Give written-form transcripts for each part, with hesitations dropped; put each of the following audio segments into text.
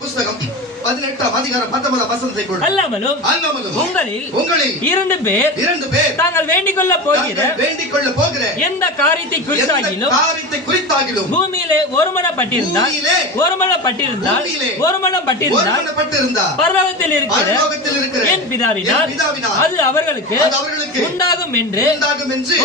புஸ்தகம் 18ஆம் அதிகாரம் 19ஆம் வசனத்தை கொடு. அல்லாமலும் உங்களில் இரண்டு பேர் தாங்கள் வேண்டிக் கொள்ள போகிற எந்த காரியத்தை குறித்தாகிலும் பூமியிலே ஒருமனப்பட்டிருந்தால் பரலோகத்தில் இருக்கிற என் பிதாவினால் அது அவர்களுக்கு உண்டாகும் என்று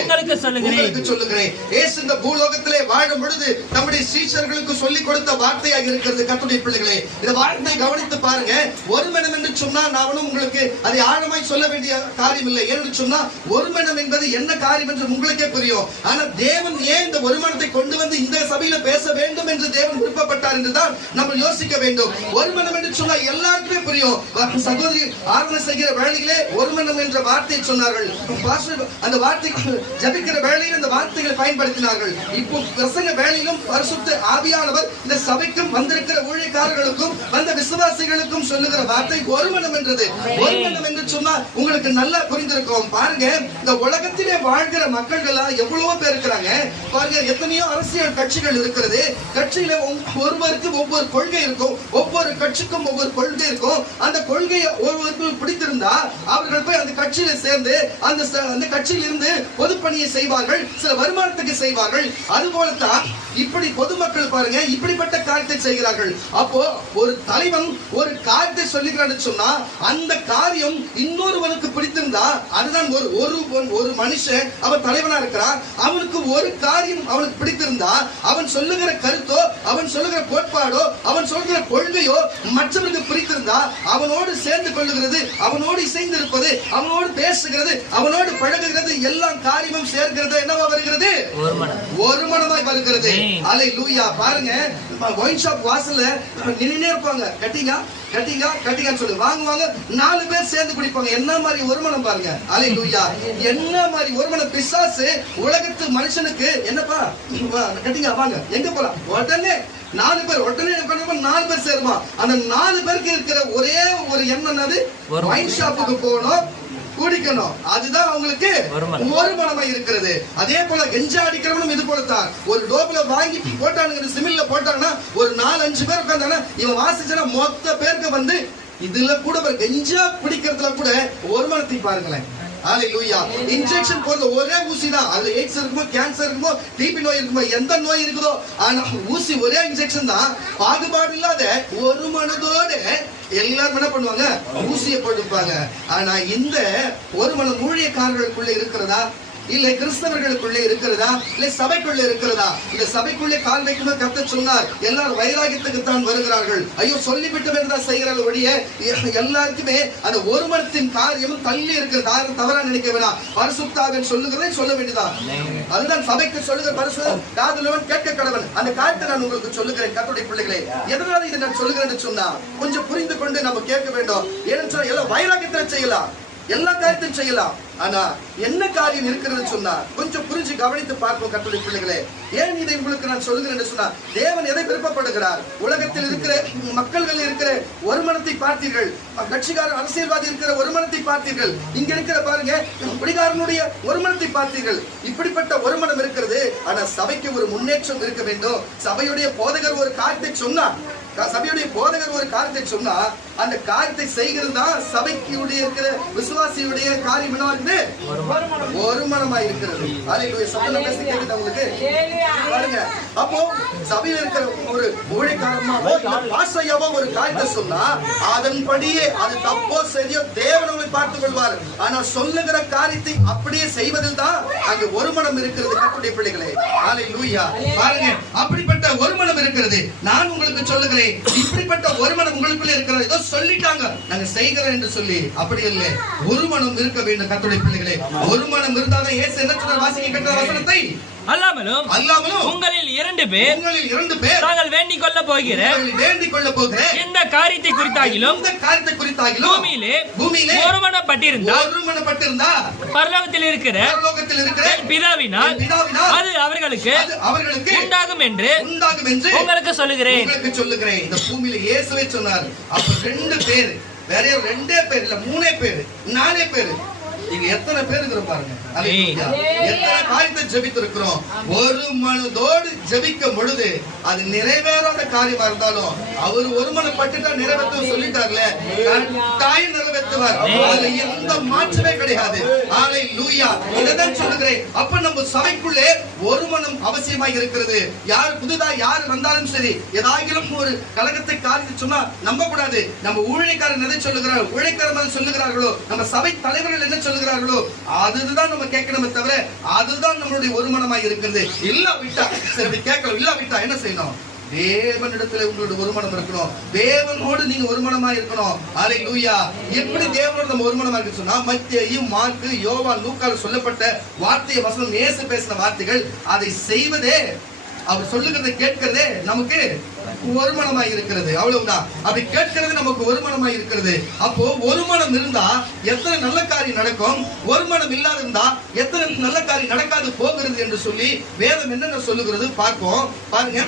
உங்களுக்கு சொல்லுகிறேன். இயேசு இந்த பூலோகத்திலே வாழும் பொழுது நம்முடைய சீஷர்களுக்கு சொல்லிக் கொடுத்த வார்த்தையாக இருக்கிறது. கர்த்தருடைய பிள்ளைகளே, இந்த வார்த்தை கவனித்து பாருங்க. ஒரு மனம் என்று சொன்னா நானும் உங்களுக்கு அதை ஆழமாய் சொல்ல வேண்டிய காரியம் இல்லை. என்று சொன்னா ஒரு மனம் என்பது என்ன காரியம் என்று உங்களுக்கே புரியும். ஆனா தேவன் ஏன் இந்த ஒரு மனத்தை கொண்டு வந்து இந்த சபையில பேச வேண்டும் என்று தேவன் விருப்பப்பட்டார் என்றுதான் நம்ம யோசிக்க வேண்டும். ஒரு மனம் என்று சொன்னா எல்லாருக்குமே புரியும். சகோதரி ஆராதனை செய்கிற வேளையிலே ஒரு மனம் என்ற வார்த்தையை சொன்னார்கள். அந்த வார்த்தை ஜபிக்கிற வேளையில் அந்த வார்த்தைகளை பயன்படுத்தினார்கள். இப்போ பிரசங்க வேளையிலும் பரிசுத்த ஆவியானவர் இந்த சபைக்கும் வந்திருக்கிற ஊழியக்காரர்களுக்கும் வந்த விசுவாசிகளுக்கும் சொல்லுகிற வார்த்தை ஒரு மனம் என்றது. ஒரு மனம் என்று சொன்னா உங்களுக்கு நல்லா புரிந்திருக்கும். பாருங்க, இந்த உலகத்திலே வாழ்கிற மக்கள் எல்லாம் எவ்வளவோ பேர் இருக்கிறாங்க. பாருங்க, எத்தனையோ அரசியல் கட்சிகள் இருக்கிறது. கட்சியில ஒருவருக்கு ஒவ்வொரு கொள்கை இருக்கும். ஒவ்வொரு கட்சிக்கும் ஒவ்வொரு கொள்கை இருக்கும். அந்த கொள்கையை ஒருவருக்கு பிடித்திருந்தா அவர்கள் போய் அந்த கட்சியில சேர்ந்து அந்த கட்சியில் இருந்து பொதுப்பணியை செய்வார்கள், சில வருமானத்துக்கு செய்வார்கள். அதுபோலத்தான் இப்படி பொதுமக்கள் பாருங்க இப்படிப்பட்ட காரியத்தை செய்கிறார்கள். அப்போ ஒரு தலைவன் ஒரு காரியத்தை சொல்லுகிறான்னு சொன்னா அந்த காரியம் இன்னொருவனுக்கு பிடித்திருந்தா அதுதான் ஒரு மனுஷன் அவன் தலைவனா இருக்கிறான். அவனுக்கு ஒரு காரியம் அவனுக்கு பிடித்திருந்தா அவன் சொல்லுகிற கருத்தோ அவன் சொல்லுகிற கோட்பாடோ அவன் சொல்லுகிற கொள்கையோ மற்றவருக்கு பிடித்திருந்தா அவனோடு சேர்ந்து கொள்ளுகிறது, அவனோடு இசைந்து இருப்பது, அவனோடு பேசுகிறது, அவனோடு பழகுகிறது, எல்லாம் காரியமும் சேர்க்கிறது. என்னவா வருகிறது? ஒரு மனமாய் வருகிறது. அல்லேலூயா. பாருங்க, ஒயின் ஷாப் வாசல்ல நின்னுட்டே இருப்பாங்க. கட்டிங்க சொல்லு வாங்குவாங்க. 4 பேர் சேர்ந்து குடிப்பாங்க. என்ன மாதிரி ஒரு மனம் பாருங்க. அல்லேலூயா. என்ன மாதிரி ஒரு மனம். பிசாசு உலகத்து மனுஷனுக்கு என்னப்பா கட்டிங்க வாங்க எங்க போலாம் உடனே 4 பேர் உடனே 4 பேர் சேருமா. அந்த 4 பேருக்கு இருக்கிற ஒரே ஒரு எண்ணம் ஒயின் ஷாப்புக்கு போகணும், குடிக்கணும். அதுதான் அவங்களுக்கு ஒரு மனமாய் இருக்கிறது. அதே போல கெஞ்சா அடிக்கிறவனும் இது போலத்தான். ஒரு டோப்ல வாங்கி போட்டானுங்க, சிமில்ல போட்டாங்கன்னா ஒரு 4-5 பேர் உட்கார்ந்தானா இவன் வாசிச்சா மொத்த பேருக்கு வந்து இதுல கூட கெஞ்சா பிடிக்கிறதுல கூட ஒரு மனத்தை பாருங்களேன். ஹalleluya. இன்ஜெக்ஷன் போடுற ஒரே ஊசி தான். அது எய்ட்ஸ் இருக்குமோ, கேன்சர் இருக்குமோ, டிபி நோய் இருக்குமோ, எந்த நோய் இருக்குதோ ஆனா ஊசி ஒரே இன்ஜெக்ஷன் தான். பாகுபாடு இல்லாத ஒரு மனதோட எல்லாரும் என்ன பண்ணுவாங்க, ஊசியை போட்டுப்பாங்க. ஆனா இந்த ஒரு மனம் ஊழியக்காரர்களுக்குள்ள இருக்கிறதா, இல்ல கிறிஸ்தவர்களுக்குள்ளே இருக்கிறதா, இல்ல சபைக்குள்ள இருக்கிறதா? இந்த சபைக்குள்ளே கால் வைக்கும்போது கர்த்தர் சொன்னார் எல்லாரும் வைராகியத்துக்கு தான் வருகிறார்கள். ஐயோ சொல்லிவிட்டு வேண்டாம் செய்கிறார்கள் ஒழிய எல்லாருக்குமே அந்த ஒரு மனத்தின் காரியம் தள்ளி இருக்கிறது. யாரும் தவறா நினைக்க வேணாம். பரிசுத்தாவின் சொல்லுகிறதை சொல்ல வேண்டியதான். அதுதான் சபைக்கு சொல்லுகிற பரிசுத்தம். காதுள்ளவன் கேட்க கடவன். அந்த காரியத்தை நான் உங்களுக்கு சொல்லுகிறேன். கர்த்தருடைய பிள்ளைகளே, எதனால இதை நான் சொல்லுகிறேன்னு சொன்னா கொஞ்சம் புரிந்து கொண்டு நம்ம கேட்க வேண்டும். ஏன்னு சொன்னா எல்லாம் வைராகியத்தில் செய்யலாம், எல்லா காரியத்தையும் செய்யலாம். ஆனா என்ன காரியம் இருக்கிறது சொன்னா கொஞ்சம் புரிஞ்சு கவனித்து பார்ப்போம். கர்த்தருடைய பிள்ளைகளே, ஏன் இதை உங்களுக்கு நான் சொல்லுகிறேன் சொன்னா தேவன் எதை விருப்பப்படுகிறார்? உலகத்தில் இருக்கிற மக்கள்கள் இருக்கிற ஒரு மனத்தை பார்த்தீர்கள், கட்சிக்காரர் அரசியல்வாதி இருக்கிற ஒரு மனத்தை பார்த்தீர்கள், இங்க இருக்கிற பாருங்க குடிகாரனுடைய ஒரு மனத்தை பார்த்தீர்கள். இப்படிப்பட்ட ஒரு மனம் இருக்கிறது. ஆனா சபைக்கு ஒரு முன்னேற்றம் இருக்க வேண்டும். சபையுடைய போதகர் ஒரு காரியத்தை சொன்னா அந்த காரியத்தை செய்கிறது தான் சபைக்கு இருக்கிற விசுவாசியுடைய காரியம் என்ன இருக்குது? ஒரு மனமா இருக்கிறது. அல்லேலூயா. சத்தமா பேசி கேக்குதா உங்களுக்கு? பாருங்க, அப்போ சபையில இருக்கிற ஒரு ஊழியக்காரமாவோ இல்ல பாஸ்டரையாவோ ஒரு காரியத்தை சொன்னா அதன்படியே அது தப்போ சரியோ தேவன் அவரை பார்த்துக் கொள்வார். ஆனா சொல்லுகிற காரியத்தை அப்படியே செய்வதில் தான் அங்க ஒரு மனம் இருக்கிறது. கர்த்தருடைய பிள்ளைகளே, அல்லேலூயா. பாருங்க, அப்படிப்பட்ட ஒரு மனம் இருக்கிறது. நான் உங்களுக்கு சொல்லுகிறேன், இப்படிப்பட்ட ஒரு மனம் உங்களுக்குள்ள இருக்கிறது. ஏதோ சொல்லிட்டாங்க நாங்க செய்கிறோம் என்று சொல்லி அப்படி இல்லை. ஒரு மனம் இருக்க வேண்டும். கர்த்தருடைய பிள்ளைகளே, ஒரு மனம் இருந்தாதான் இயேசு என்ன சொன்னார்? வாசிங்க கேட்ட வசனத்தை. அல்லாமலும் உங்களில் இரண்டு பேர் தாங்கள் வேண்டிக் கொள்ள போகிற எந்த காரியத்தை குறித்தாகிலும் பூமியிலே ஒருமனப்பட்டிருந்தா பரலோகத்தில் இருக்கிற பிதாவினால் அது அவர்களுக்கு உண்டாகும் என்று உங்களுக்கு சொல்லுகிறேன். இந்த பூமியில இயேசுவே சொன்னார். அப்ப 2 பேர், வேற 2 பேர் இல்ல 3 பேர் 4 பேர் இங்க எத்தனை பேர் இருக்கிறோம் பாருங்க. அல்லேலூயா. எத்தனை காரியத்தை ஜெபித்து இருக்கிறோம். ஒரு மனதோடு ஜெபிக்கும் பொழுது அது நிறைவேறாத காரியமா இருந்தாலும் அவர் ஒரு மனப்பட்டுட்டா நிறைவேற்ற சொல்லிட்டார்ல, கட்டாயம் நிறைவேற்றுவார். அதுல எந்த மாற்றமே கிடையாது. அல்லேலூயா. இதைதான் சொல்லுகிறேன். அப்ப நம்ம சபைக்குள்ளே ஒரு மனம் அவசியமாக இருக்கிறது. யார் புதுதா யார் வந்தாலும் சரி, ஏதாயிலும் ஒரு கலகத்தை காரியத்தை சொன்னா நம்ப கூடாது. நம்ம ஊழியக்காரன் எதை சொல்லுகிறார், ஊழியக்காரன் சொல்லுகிறார்களோ, நம்ம சபை தலைவர்கள் என்ன சொல்லுகிறார்களோ அதுதான் நம்ம கேட்கணுமே தவிர அதுதான் நம்மளுடைய ஒரு மனமாய் இருக்கிறது. இல்லாவிட்டா சரி கேட்கலாம், இல்லாவிட்டா என்ன செய்யணும்? தேவனிடத்துல உங்களுடைய ஒரு மனம் இருக்கணும். தேவனோடு நீங்க ஒரு மனமா இருக்கணும். அல்லேலூயா. எப்படி தேவனோடு நம்ம ஒரு மனமா இருக்கு சொன்னா, மத்தேயு, மார்க்கு, யோவான், லூக்கால சொல்லப்பட்ட வார்த்தை வசனம், இயேசு பேசின வார்த்தைகள், அதை செய்வதே, அவர் சொல்லுகிறதை கேட்கிறதே நமக்கு ஒரு மனமாய் இருக்கிறது. அவ்வளவுதான். அப்படி கேட்கிறது நமக்கு ஒரு மனமாய் இருக்கிறது. அப்போ ஒரு மனம் இருந்தா எத்தனை நல்ல காரியம் நடக்கும், ஒரு மனம் இல்லாத இருந்தா எத்தனை நல்ல காரியம் நடக்காது போகிறது என்று சொல்லி வேதம் என்னென்ன சொல்லுகிறது பார்ப்போம். பாருங்க,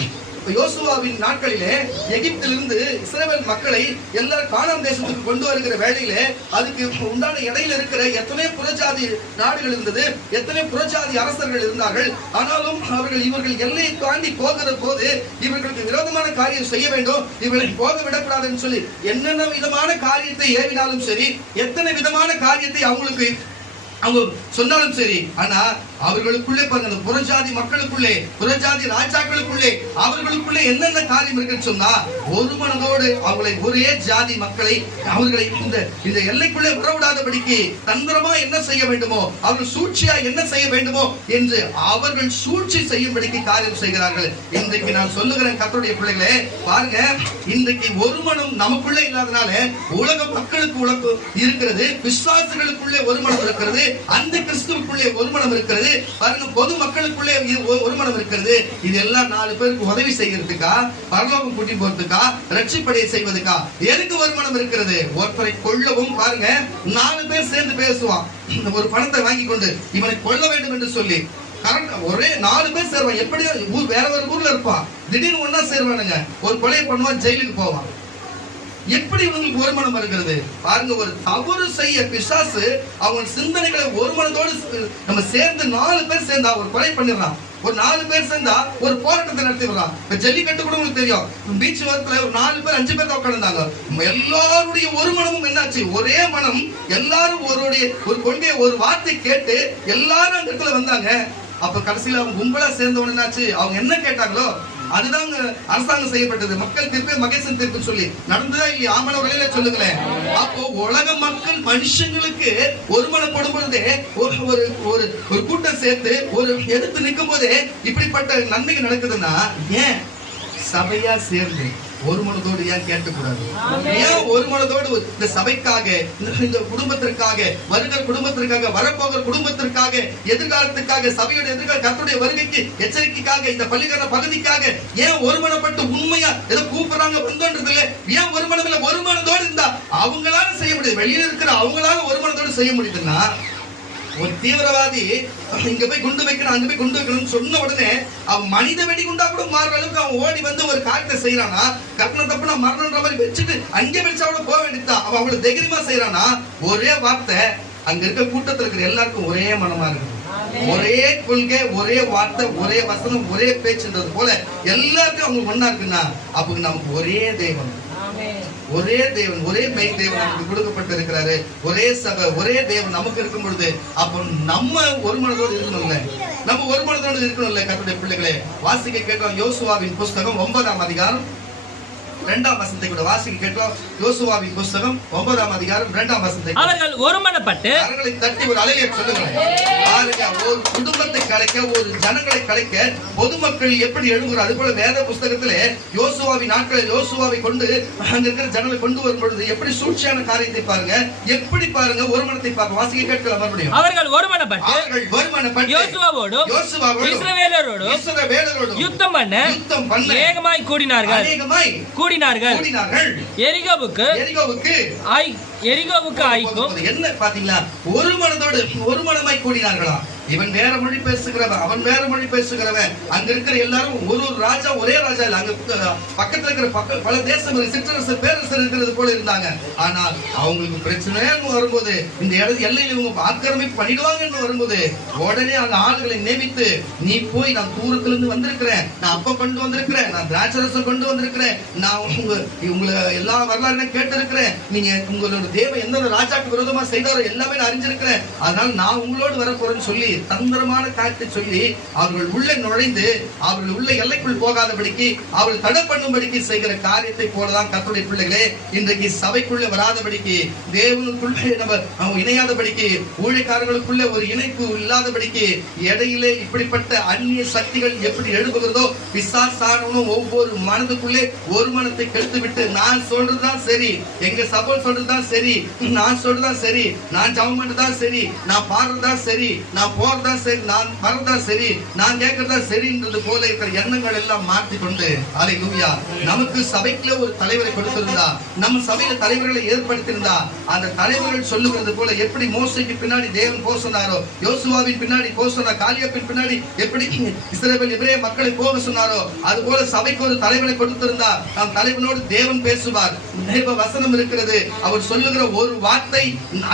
யோசுவாவின் நாட்களிலே எகிப்திலிருந்து இஸ்ரவேல் மக்களை எல்லாரும் கானான் தேசத்துக்கு கொண்டு வருகிற வேளையிலே அதுக்கு உண்டான இடையில இருக்கிற எத்தனை புறஜாதி நாடுகள் இருந்தது, எத்தனை புறஜாதி அரசர்கள் இருந்தார்கள். ஆனாலும் இவர்கள் எல்லையை தாண்டி போகிற போது இவர்களுக்கு விரோதமான காரியம் செய்ய வேண்டும், இவர்களை போக விடக்கூடாதுன்னு சொல்லி என்னென்ன விதமான காரியத்தை ஏவினாலும் சரி, எத்தனை விதமான காரியத்தை அவங்களுக்கு அவங்க சொன்னாலும் சரி, ஆனா அவர்களுக்குள்ளே பாருங்க, அந்த புறஜாதி மக்களுக்குள்ளே, புறஜாதி ராஜாக்களுக்குள்ளே, அவர்களுக்குள்ளே என்னென்ன காரியம் இருக்குன்னு சொன்னா, ஒரு மனதோடு அவங்களை, ஒரே ஜாதி மக்களை அவர்களை இந்த எல்லைக்குள்ளே வரவிடாதபடிக்கு தந்திரமா என்ன செய்ய வேண்டுமோ, அவர்கள் சூழ்ச்சியா என்ன செய்ய வேண்டுமோ என்று அவர்கள் சூழ்ச்சி செய்யும்படிக்கு காரியம் செய்கிறார்கள். இன்றைக்கு நான் சொல்லுகிறேன் கர்த்தருடைய பிள்ளைகளே, பாருங்க, இன்றைக்கு ஒரு மனம் நமக்குள்ளே இல்லாதனால உலக மக்களுக்கு உலகம் இருக்கிறது, விசுவாசிகளுக்குள்ளே ஒரு மனம் இருக்கிறது, அந்த கிறிஸ்துவுக்குள்ளே ஒரு மனம் இருக்கிறது, பாருங்க, பொது மக்களுக்குள்ளே ஒரு மனம் இருக்கிறது. இதெல்லாம் 4 பேருக்கு உதவி செய்யறதுக்கா, பரலோகம் கூட்டி போறதுக்கா, ரட்சிப்படைய செய்வதுக்கா? எதுக்கு ஒரு மனம் இருக்கிறது? ஒருத்தரை கொல்லவும் பாருங்க 4 பேர் சேர்ந்து பேசுவான். ஒரு பணத்தை வாங்கி கொண்டு இவனை கொல்ல வேண்டும் என்று சொல்லி ஒரே 4 பேர் சேருவான். எப்படி வேற வேற ஊர்ல இருப்பான், திடீர்னு ஒன்னா சேருவானுங்க, ஒரு கொலையை பண்ணுவான், ஜெயிலுக்கு போவான். எப்படி இவங்களுக்கு ஒரு மனம் வருகிறது பாருங்க. ஒரு தவறு செய்ய பிசாசு அவங்க சிந்தனைகளை ஒரு மனதோடு நம்ம சேர்ந்து 4 பேர் சேர்ந்தா ஒரு கொலை பண்ணிடலாம். ஒரு 4 பேர் சேர்ந்தா ஒரு போராட்டத்தை நடத்திடுறான். இப்ப ஜல்லிக்கட்டு கூட உங்களுக்கு தெரியும், பீச் ஓரத்துல ஒரு 4 பேர் 5 பேர் தான் உட்கார்ந்தாங்க. எல்லாருடைய ஒரு மனமும் என்னாச்சு, ஒரே மனம். எல்லாரும் ஒரு கொள்கையை, ஒரு வார்த்தை கேட்டு எல்லாரும் அந்த இடத்துல வந்தாங்க. அப்ப கடைசியில அவங்க கும்பலா சேர்ந்தவன என்னாச்சு, அவங்க என்ன கேட்டாங்களோ அதுதான் அரசாங்கம் செய்யப்பட்டது. மக்கள் தீர்ப்பு, மகேசன் தீர்ப்பு சொல்லி நடந்ததா இல்லையா? ஆமன வழியில சொல்லுங்களேன். அப்போ உலக மக்கள் மனுஷங்களுக்கு ஒருமனப்படும் பொழுதே ஒரு கூட்டம் சேர்த்து ஒரு எடுத்து நிற்கும் போதே இப்படிப்பட்ட நன்மைகள் நடக்குதுன்னா, ஏன் சபையா சேர்ந்து ஒரு மனதோடு ஏன் கேட்கக்கூடாது? ஏன் ஒரு மனதோடு இந்த சபைக்காக, இந்த குடும்பத்திற்காக, வருகிற குடும்பத்திற்காக, வரப்போகிற குடும்பத்திற்காக, எதிர்காலத்துக்காக, சபையோட எதிர்கால கர்த்தருடைய வருகைக்கு எச்சரிக்கைக்காக, இந்த பள்ளிக்கார பகுதிக்காக ஏன் ஒரு மனப்பட்டு உண்மையா ஏதோ கூப்பிடுறாங்க வந்தோன்றது இல்ல, ஏன் ஒரு மனம் இல்ல? ஒரு மனதோடு இருந்தா அவங்களால செய்ய முடியுது. வெளியில இருக்கிற அவங்களால ஒரு மனதோடு செய்ய முடியுதுன்னா, ஒரு தீவிரவாதி இங்க போய் குண்டு வைக்கணும், அங்க போய் குண்டு வைக்கணும்னு சொன்ன உடனே அவன் மனித வெடி குண்டா கூட மாறுற அளவுக்கு அவன் ஓடி வந்து ஒரு காரியத்தை செய்யறானா, கற்பனை தப்புனா மரணன்ற மாதிரி வச்சுட்டு அங்கே வச்சா கூட போக வேண்டியதான். அவன் அவ்வளவு தைரியமா செய்யறானா, ஒரே வார்த்தை அங்க இருக்க கூட்டத்தில் இருக்கிற எல்லாருக்கும் ஒரே மனமா இருக்கு, ஒரே கொள்கை, ஒரே வார்த்தை, ஒரே வசனம், ஒரே பேச்சுன்றது போல எல்லாருக்கும் அவங்க ஒண்ணா இருக்குன்னா, அப்ப நமக்கு ஒரே தெய்வம், ஒரே தேவன், ஒரே மெய் தேவன் நமக்கு கொடுக்கப்பட்டு இருக்கிறாரு. ஒரே சபை, ஒரே தேவன் நமக்கு இருக்கும் பொழுது அப்ப நம்ம ஒரு மனதோடு இருக்கணும்ல, நம்ம ஒரு மனதோடு இருக்கணும்ல. கர்த்தருடைய பிள்ளைகளே, வாசிக்க கேட்டோம் யோசுவாவின் புஸ்தகம் 9ஆம் அதிகாரம் 2ஆம் வசனத்தை கூட வாசிக்க கேட்டோம். யோசுவாவின் புஸ்தகம் 9ஆம் அதிகாரம் 2ஆம் வசனத்தை. அவர்கள் ஒருமனப்பட்டு அவர்களை தட்டி ஒரு அலையை சொல்லுங்க. பாருங்க, ஒரு குடும்பத்தை கலைக்க, ஒரு ஜனங்களை கலைக்க பொதுமக்கள் எப்படி எழுதுகிறார், அது போல வேத புஸ்தகத்திலே யோசுவாவின் நாட்களில் யோசுவாவை கொண்டு அங்க இருக்கிற ஜனங்களை கொண்டு வரும் பொழுது எப்படி சூழ்ச்சியான காரியத்தை பாருங்க, எப்படி பாருங்க ஒரு மனத்தை பாருங்க. வாசிக்க கேட்கலாம் மறுபடியும். அவர்கள் ஒருமனப்பட்டு யோசுவாவோடும் இஸ்ரவேலரோடும் யுத்தம் பண்ண ஏகமாய் கூடினார்கள். எரிகோவுக்கு ஐக்கும். என்ன பாத்தீங்களா, ஒரு மனதோடு ஒரு மனமாய் கூடினார்களா? இவன் வேற மொழி பேசுகிறவன், அவன் வேற மொழி பேசுகிறவன். அங்க இருக்கிற எல்லாரும் ஒரு ராஜா, ஒரே ராஜா இல்ல, அங்க பக்கத்துல இருக்கிற பல தேசம் சிற்றரசு பேரரசர் இருக்கிறது போல இருந்தாங்க. ஆனால் அவங்களுக்கு பிரச்சனைன்னு வரும்போது, இந்த எல்லையில இவங்க ஆக்கிரமிப்பு பண்ணிடுவாங்கன்னு வரும்போது, உடனே அந்த ஆளுகளை நியமித்து, நீ போய் நான் தூரத்துல இருந்து வந்திருக்கிறேன், நான் அப்ப கொண்டு வந்திருக்கிறேன், நான் திராட்சரசம் கொண்டு வந்திருக்கிறேன், நான் உங்களை எல்லா வரலாறு கேட்டு இருக்கிறேன், நீங்க உங்களோட தேவன் எந்தெந்த ராஜாக்கு விரோதமா செய்தாரோ எல்லாமே நான் அறிஞ்சிருக்கிறேன், அதனால நான் உங்களோடு வர போறேன்னு சொல்லி தந்திரமான காரியத்தை சொல்லி அவர்கள் உள்ள நுழைந்து அவர்கள் உள்ள எல்லைக்குள் போகாதபடிக்கு அவர்கள் தடை பண்ணும்படிக்கு செய்கிற காரியத்தை போலதான் கர்த்தருடைய பிள்ளைகளே இன்றைக்கு சபைக்குள்ள வராதபடிக்கு, தேவனுக்குள்ளே நம்ம இணையாதபடிக்கு, ஊழியக்காரர்களுக்குள்ள ஒரு இணைப்பு இல்லாதபடிக்கு, இடையிலே இப்படிப்பட்ட அந்நிய சக்திகள் எப்படி எழுப்புகிறதோ, பிசாசானவனும் ஒவ்வொரு மனதுக்குள்ளே ஒரு மனத்தை கெடுத்து விட்டு, நான் சொல்றதுதான் சரி, எங்க சபை சொல்றதுதான் சரி, நான் சொல்றதுதான் சரி, நான் ஜெபம் பண்றதா சரி, நான் பாடுறதா சரி, நான் போறதா சரி, நான் வரதா சரி, நான் கேட்கறதா சரின்றது போல இருக்கிற எண்ணங்கள் எல்லாம் மாற்றி கொண்டு, அல்லேலூயா, நமக்கு சபைக்குள்ள ஒரு தலைவரை கொடுத்திருந்தா, நம்ம சபையில தலைவர்களை ஏற்படுத்தியிருந்தா, அந்த தலைவர்கள் சொல்லுகிறது போல எப்படி மோசேக்கு பின்னாடி தேவன் போக சொன்னாரோ, யோசுவாவின் பின்னாடி போக சொன்னார், காலியாப்பின் பின்னாடி எப்படி இஸ்ரவேல் எபிரேய மக்களை போக சொன்னாரோ, அது போல சபைக்கு ஒரு தலைவரை கொடுத்திருந்தா, நம் தலைவனோடு தேவன் பேசுவார். தேவ வசனம் இருக்கிறது, அவர் சொல்லுகிற ஒரு வார்த்தை,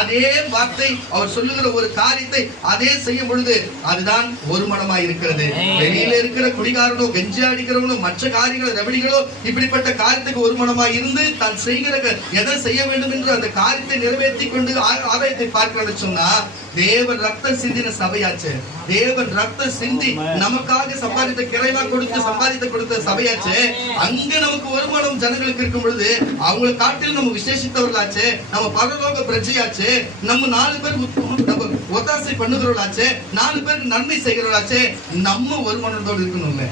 அதே வார்த்தை, அவர் சொல்லுகிற ஒரு காரியத்தை அதே செய்யும் பொழுது அதுதான் ஒரு மனமாய் இருக்கிறது. வெளியில இருக்கிற குடிகாரனோ, கெஞ்சி அடிக்கிறவனோ, மற்ற காரியங்களோ, ரபடிகளோ இப்படிப்பட்ட காரியத்துக்கு ஒரு மனமாய் இருந்து தான் செய்கிற எதை செய்ய வேண்டும் என்று அந்த காரியத்தை நிறைவேற்றி கொண்டு ஆதாயத்தை பார்க்கிறேன்னு சொன்னா, தேவன் ரத்தம் சிந்தின சபையாச்சு, தேவன் ரத்தம் சிந்தி நமக்காக சம்பாதித்த கிரைவா கொடுத்து சம்பாதித்த கொடுத்த சபையாச்சு. அங்க நமக்கு வருமானம் ஜனங்களுக்கு இருக்கும் பொழுது அவங்களை காட்டில் நம்ம விசேஷித்தவர்களாச்சு, நம்ம பரலோக பிரஜையாச்சு, நம்ம 4 பேர் நம்ம ஒத்தாசை பண்ணுகிறவர்களாச்சு, 4 பேருக்கு நன்மை செய்கிறவர்களாச்சு. நம்ம வருமானத்தோடு இருக்கணும்ல,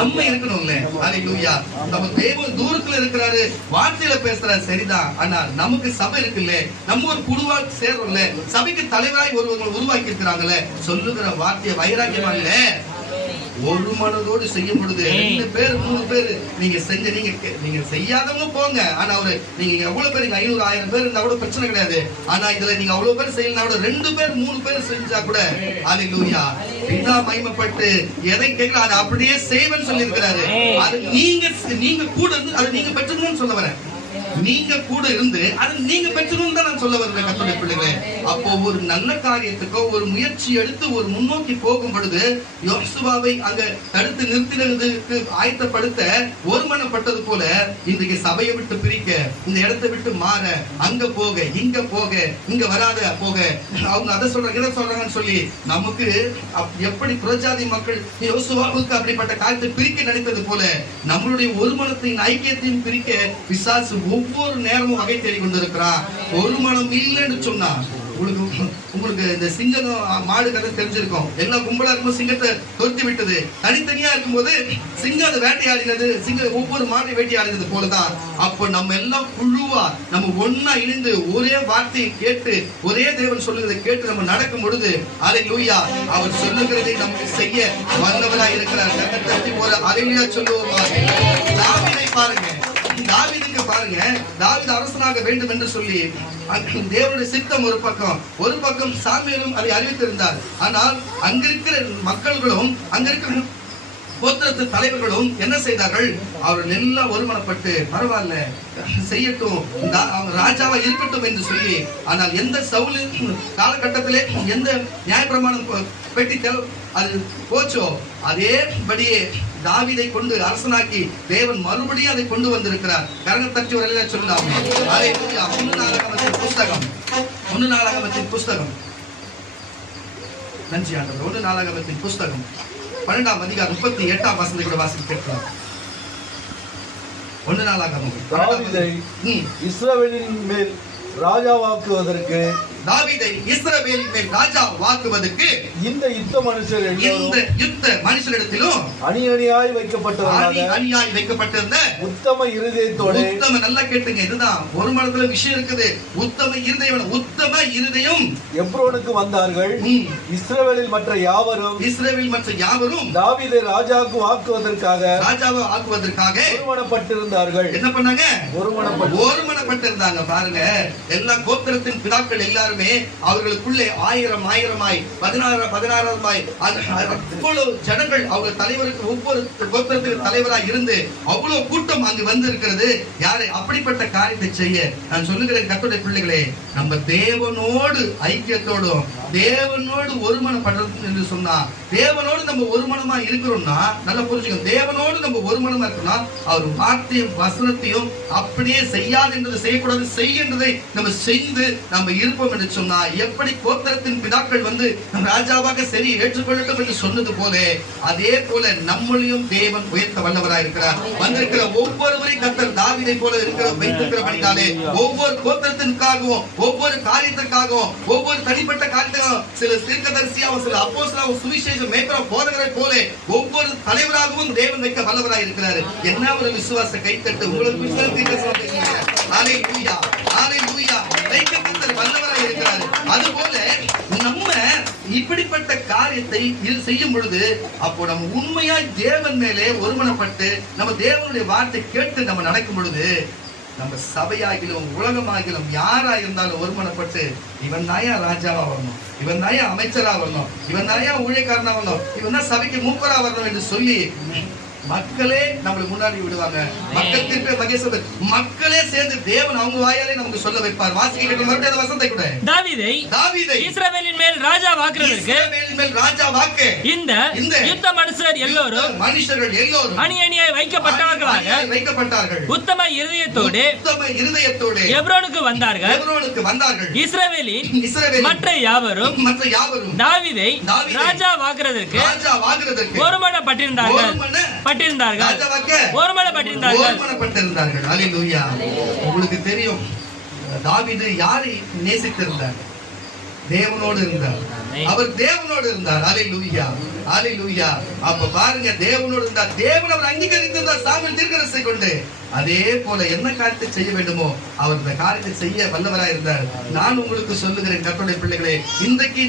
நம்ம இருக்கணும்ல. அல்லேலூயா. நம்ம தேவன் தூரத்துல இருக்கிறாரு, வார்த்தையில பேசுறாரு சரிதான், ஆனா நமக்கு சபை இருக்குல்ல, நம்ம ஒரு குழுவா சேர்றோம்ல, சபைக்கு தலைவராய் ஒருவங்க உருவாக்கி இருக்கிறாங்களே, சொல்லுகிற வார்த்தையை வைராக்கியமா இல்ல, ஒரு மனதோடு செய்யும் பொழுது 2 பேர் 3 பேர் நீங்க செஞ்ச, நீங்க செய்யாதவங்க போங்க, ஆனா நீங்க எவ்வளவு பேர் 500 1000 பேர் இருந்தா கூட பிரச்சனை கிடையாது. ஆனா இதுல நீங்க அவ்வளவு பேர் செய்யலனா கூட 2 பேர் 3 பேர் செஞ்சா கூட அல்லேலூயா, பிதா மகிமைப்பட்டு எதை கேட்கல அதை அப்படியே செய்வேன்னு சொல்லி இருக்கிறாரு. அது நீங்க கூட இருந்து அதை நீங்க பெற்றுக்கணும்னு சொல்ல வரேன், நீங்க கூட இருந்து அது நீங்க பெற்றணும் தான் நான் சொல்ல வருகிறேன் கர்த்தருடைய பிள்ளைகளே. அப்போ ஒரு நல்ல காரியத்துக்கோ ஒரு முயற்சி எடுத்து ஒரு முன்னோக்கி போகும் பொழுது யோசுவாவை அங்க தடுத்து நிறுத்தினதுக்கு ஆயத்தப்படுத்த ஒருமனப்பட்டது போல இன்றைக்கு சபையை விட்டு பிரிக்க, இந்த இடத்தை விட்டு மாற, அங்க போக இங்க போக, இங்க வராத போக, அவங்க அதை சொல்றாங்க இதை சொல்றாங்கன்னு சொல்லி நமக்கு எப்படி புறஜாதி மக்கள் யோசுவாவுக்கு அப்படிப்பட்ட காரியத்தை பிரிக்க நினைத்தது போல நம்மளுடைய ஒருமனத்தின் ஐக்கியத்தையும் பிரிக்க பிசாசு ஒவ்வொரு நேரமும் வகை தேடி கொண்டிருக்கிறான். ஒரு மனம் இல்லைன்னு சொன்னா, உங்களுக்கு இந்த சிங்கம் மாடு கதை தெரிஞ்சிருக்கும், எல்லாம் கும்பலா இருக்கும்போது சிங்கத்தை தொத்தி விட்டது, தனித்தனியா இருக்கும்போது சிங்கம் அதை வேட்டையாடினது, சிங்கம் ஒவ்வொரு மாட்டை வேட்டையாடினது போலதான். அப்போ நம்ம எல்லாம் குழுவா நம்ம ஒன்னா இணைந்து ஒரே வார்த்தையை கேட்டு ஒரே தேவன் சொல்லுகிறதை கேட்டு நம்ம நடக்கும் பொழுது அல்லேலூயா, அவர் சொல்லுகிறதை நமக்கு செய்ய வல்லவராய் இருக்கிறார். ஒரு அல்லேலூயா சொல்லுவோம். தாவீதை பாருங்க, தாவீதுக்கு பாருங்க, தாவீது அரசனாக வேண்டும் என்று சொல்லி தேவனுடைய சித்தம் ஒரு பக்கம் சாமுவேலும் அதை அறிவித்திருந்தார். ஆனால் அங்க இருக்கிற மக்கள்களும் அங்க இருக்கிற கோத்திரத்து தலைவர்களும் என்ன செய்தார்கள், அவர்கள் எல்லாம் ஒருமனப்பட்டு பரவாயில்ல செய்யட்டும், ராஜாவா இருக்கட்டும் என்று சொல்லி. ஆனால் எந்த சவுல் காலகட்டத்திலே எந்த நியாயப்பிரமாணம் பெட்டி அது போச்சோ அதேபடியே தாவீதை கொண்டு அரசனாக்கி தேவன் மறுபடியும் அதை கொண்டு வந்திருக்கிறார். கரங்கள் தட்டி ஒரு சொல்லலாம். ஒன்னு நாளாகமத்தின் புஸ்தகம் நன்றி ஆண்டவர். 1 நாளாகமத்தின் புஸ்தகம் 12ஆம் அதிகாரம் 38ஆம் வசனத்தை கூட வாசித்து கேட்கலாம். 1 நாளாகமம். தாவீதை இஸ்ரவேலின் மேல் ராஜாவாக்குவதற்கு தாவீதை இஸ்ரவேலின் மேல் ராஜாவாக்குவதற்கு இந்த யுத்த மனுஷரிடத்திலும் அணியாய் வைக்கப்பட்டிருந்த உத்தம இருதயத்தோடு, உத்தம நல்லா கேட்டுங்க, இதுதான் ஒரு மனதுல விஷயம் இருக்குது. உத்தம இருதயம் எப்ரோனுக்கு வந்தார்கள். இஸ்ரவேலில் மற்ற யாவரும் தாவீதை ராஜாவுக்கு ஆக்குவதற்காக ஒருமனப்பட்டிருந்தார்கள். என்ன பண்ணாங்க? ஒருமனப்பட்டிருந்தாங்க. பாருங்க, எல்லா கோத்திரத்தின் பிதாக்கள் எல்லாரும் பிரகாரமே அவர்களுக்குள்ளே 1000 16 அவ்வளவு ஜனங்கள் அவங்க தலைவருக்கு ஒவ்வொரு கோத்திரத்துக்கு தலைவராக இருந்து அவ்வளவு கூட்டம் அங்கு வந்து இருக்கிறது. யாரை அப்படிப்பட்ட காரியத்தை செய்ய நான் சொல்லுகிறேன் கர்த்தருடைய பிள்ளைகளே, நம்ம தேவனோடு ஐக்கியத்தோடும் தேவனோடு ஒருமனப்படுறது என்று சொன்னா, தேவனோடு நம்ம ஒருமனமா இருக்கிறோம்னா நல்லா புரிஞ்சுக்கணும். தேவனோடு நம்ம ஒருமனமா இருக்கணும்னா அவர் வார்த்தையும் வசனத்தையும் அப்படியே செய்யாது என்றதை செய்யக்கூடாது, செய்கின்றதை நம்ம செய்து நம்ம இருப்போம் என்று சொன்னா, எப்படி கோத்திரத்தின் பிதாக்கள் வந்து நம்ம ராஜாவாக சரி ஏற்றுக்கொள்ளட்டும் என்று சொன்னது போல அதே போல நம்மளையும் தேவன் உயர்த்த வல்லவராய் இருக்கிறார். வந்திருக்கிற ஒவ்வொருவரையும் கர்த்தர் தாவீதை போல வைத்திருக்கிறபடினாலே ஒவ்வொரு கோத்திரத்திற்காகவும் ஒவ்வொரு காரியத்திற்காகவும் ஒவ்வொரு தனிப்பட்ட காரியத்துக்காகவும் சில தீர்க்கதரிசியாகவும் சில அப்போஸ்தலராகவும் சுவிசேஷம் மேய்ப்பராகவும் போதகரை போல ஒவ்வொரு தலைவராகவும் தேவன் வைக்க வல்லவராய் இருக்கிறார். என்ன ஒரு விசுவாச கைத்தட்டு உங்களுக்கு வல்லவராய் இருக்கிறார். அதுபோல நம்ம இப்படிப்பட்ட காரியத்தை செய்யும் பொழுது அப்போ நம்ம உண்மையாய் தேவன் மேலே ஒருமனப்பட்டு நம்ம தேவனுடைய வார்த்தை கேட்டு நம்ம நடக்கும் பொழுது நம்ம சபையாகிலும் உலகமாகிலும் யாரா இருந்தாலும் ஒருமனப்பட்டு இவன் தாயா ராஜாவா வரணும், இவன் தாயா அமைச்சரா வரணும், இவன் தாயா ஊழியக்காரனா வரணும், இவன் தான் சபைக்கு மூப்பரா வரணும் என்று சொல்லி மக்களே நம்மளுக்கு முன்னாடி விடுவாங்க. மக்களே சேர்ந்து தேவன் அவங்க வாயாலே நமக்கு சொல்ல வைப்பார். வாசிக்க மறுபடியும் வசனத்தை கூட தாவீதை இஸ்ரவேலின் மேல் ராஜாவாக்க இந்த யுத்த மனுஷர்கள் எல்லோரும் அணியணியாய் வைக்கப்பட்டார்கள். உத்தம இருதயத்தோடு எப்ரோனுக்கு வந்தார்கள். இஸ்ரவேலின் மற்ற யாவரும் தாவீதை ராஜாவாக்குறதற்கு ஒருமனப்பட்டிருந்தார்கள். உங்களுக்கு தெரியும் தாவீது யாரை நேசித்திருந்தார்? தேவனோடு இருந்தார். அவர் தேவனோடு இருந்தார். அல்லேலூயா, அல்லேலூயா. அப்ப பாருங்க, தேவனோடு இருந்தார். தேவன் அவர் அங்கீகரித்திருந்தார் சாமுவேல் தீர்க்கதரிசியை கொண்டு. அதே போல என்ன காரியத்தை செய்ய வேண்டுமோ அவர் இந்த காரியத்தை செய்ய வல்லவராய் இருந்தார். நான் உங்களுக்கு சொல்லுகிறேன் கர்த்தருடைய பிள்ளைகளே, இன்றைக்கு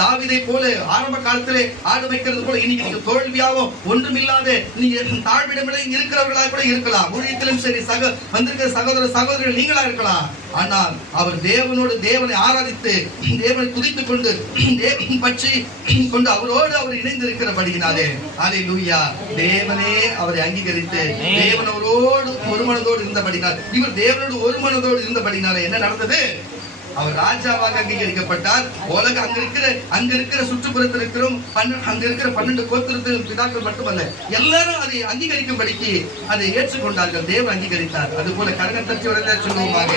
தாவீதை போல ஆரம்ப காலத்திலே ஆடு வைக்கிறது போல இன்னைக்கு நீங்க தோல்வியாகவும் ஒன்றுமில்லாத நீங்க தாழ்விடமில்லை இருக்கிறவர்களாக கூட இருக்கலாம். ஊழியத்திலும் சரி வந்திருக்கிற சகோதரர்கள் நீங்களா இருக்கலாம். ஆனால் அவர் தேவனோடு தேவனை ஆராதித்து தேவனை துதித்துக் கொண்டு தேவன் பற்றி கொண்டு அவரோடு அவர் இணைந்து இருக்கிறபடியினாலே அல்லேலூயா, தேவனே அவரை அங்கீகரித்து தேவன் அவரோடு ஒருமனதோடு இருந்தபடினால், இவர் தேவனோடு ஒருமனதோடு இருந்தபடினாலே என்ன நடந்தது? அவர் ராஜாவாக அங்கீகரிக்கப்பட்டார். உலக அங்க இருக்கிற சுற்றுப்புறத்தில் இருக்கிறோம் அங்க இருக்கிற 12 கோத்திரத்தின் பிதாக்கள் மட்டுமல்ல, எல்லாரும் அதை அங்கீகரிக்கும்படிக்கு அதை ஏற்றுக்கொண்டார்கள். தேவன் அங்கீகரித்தார். அது போல கரகத்தச்சு சொல்லுவோமாக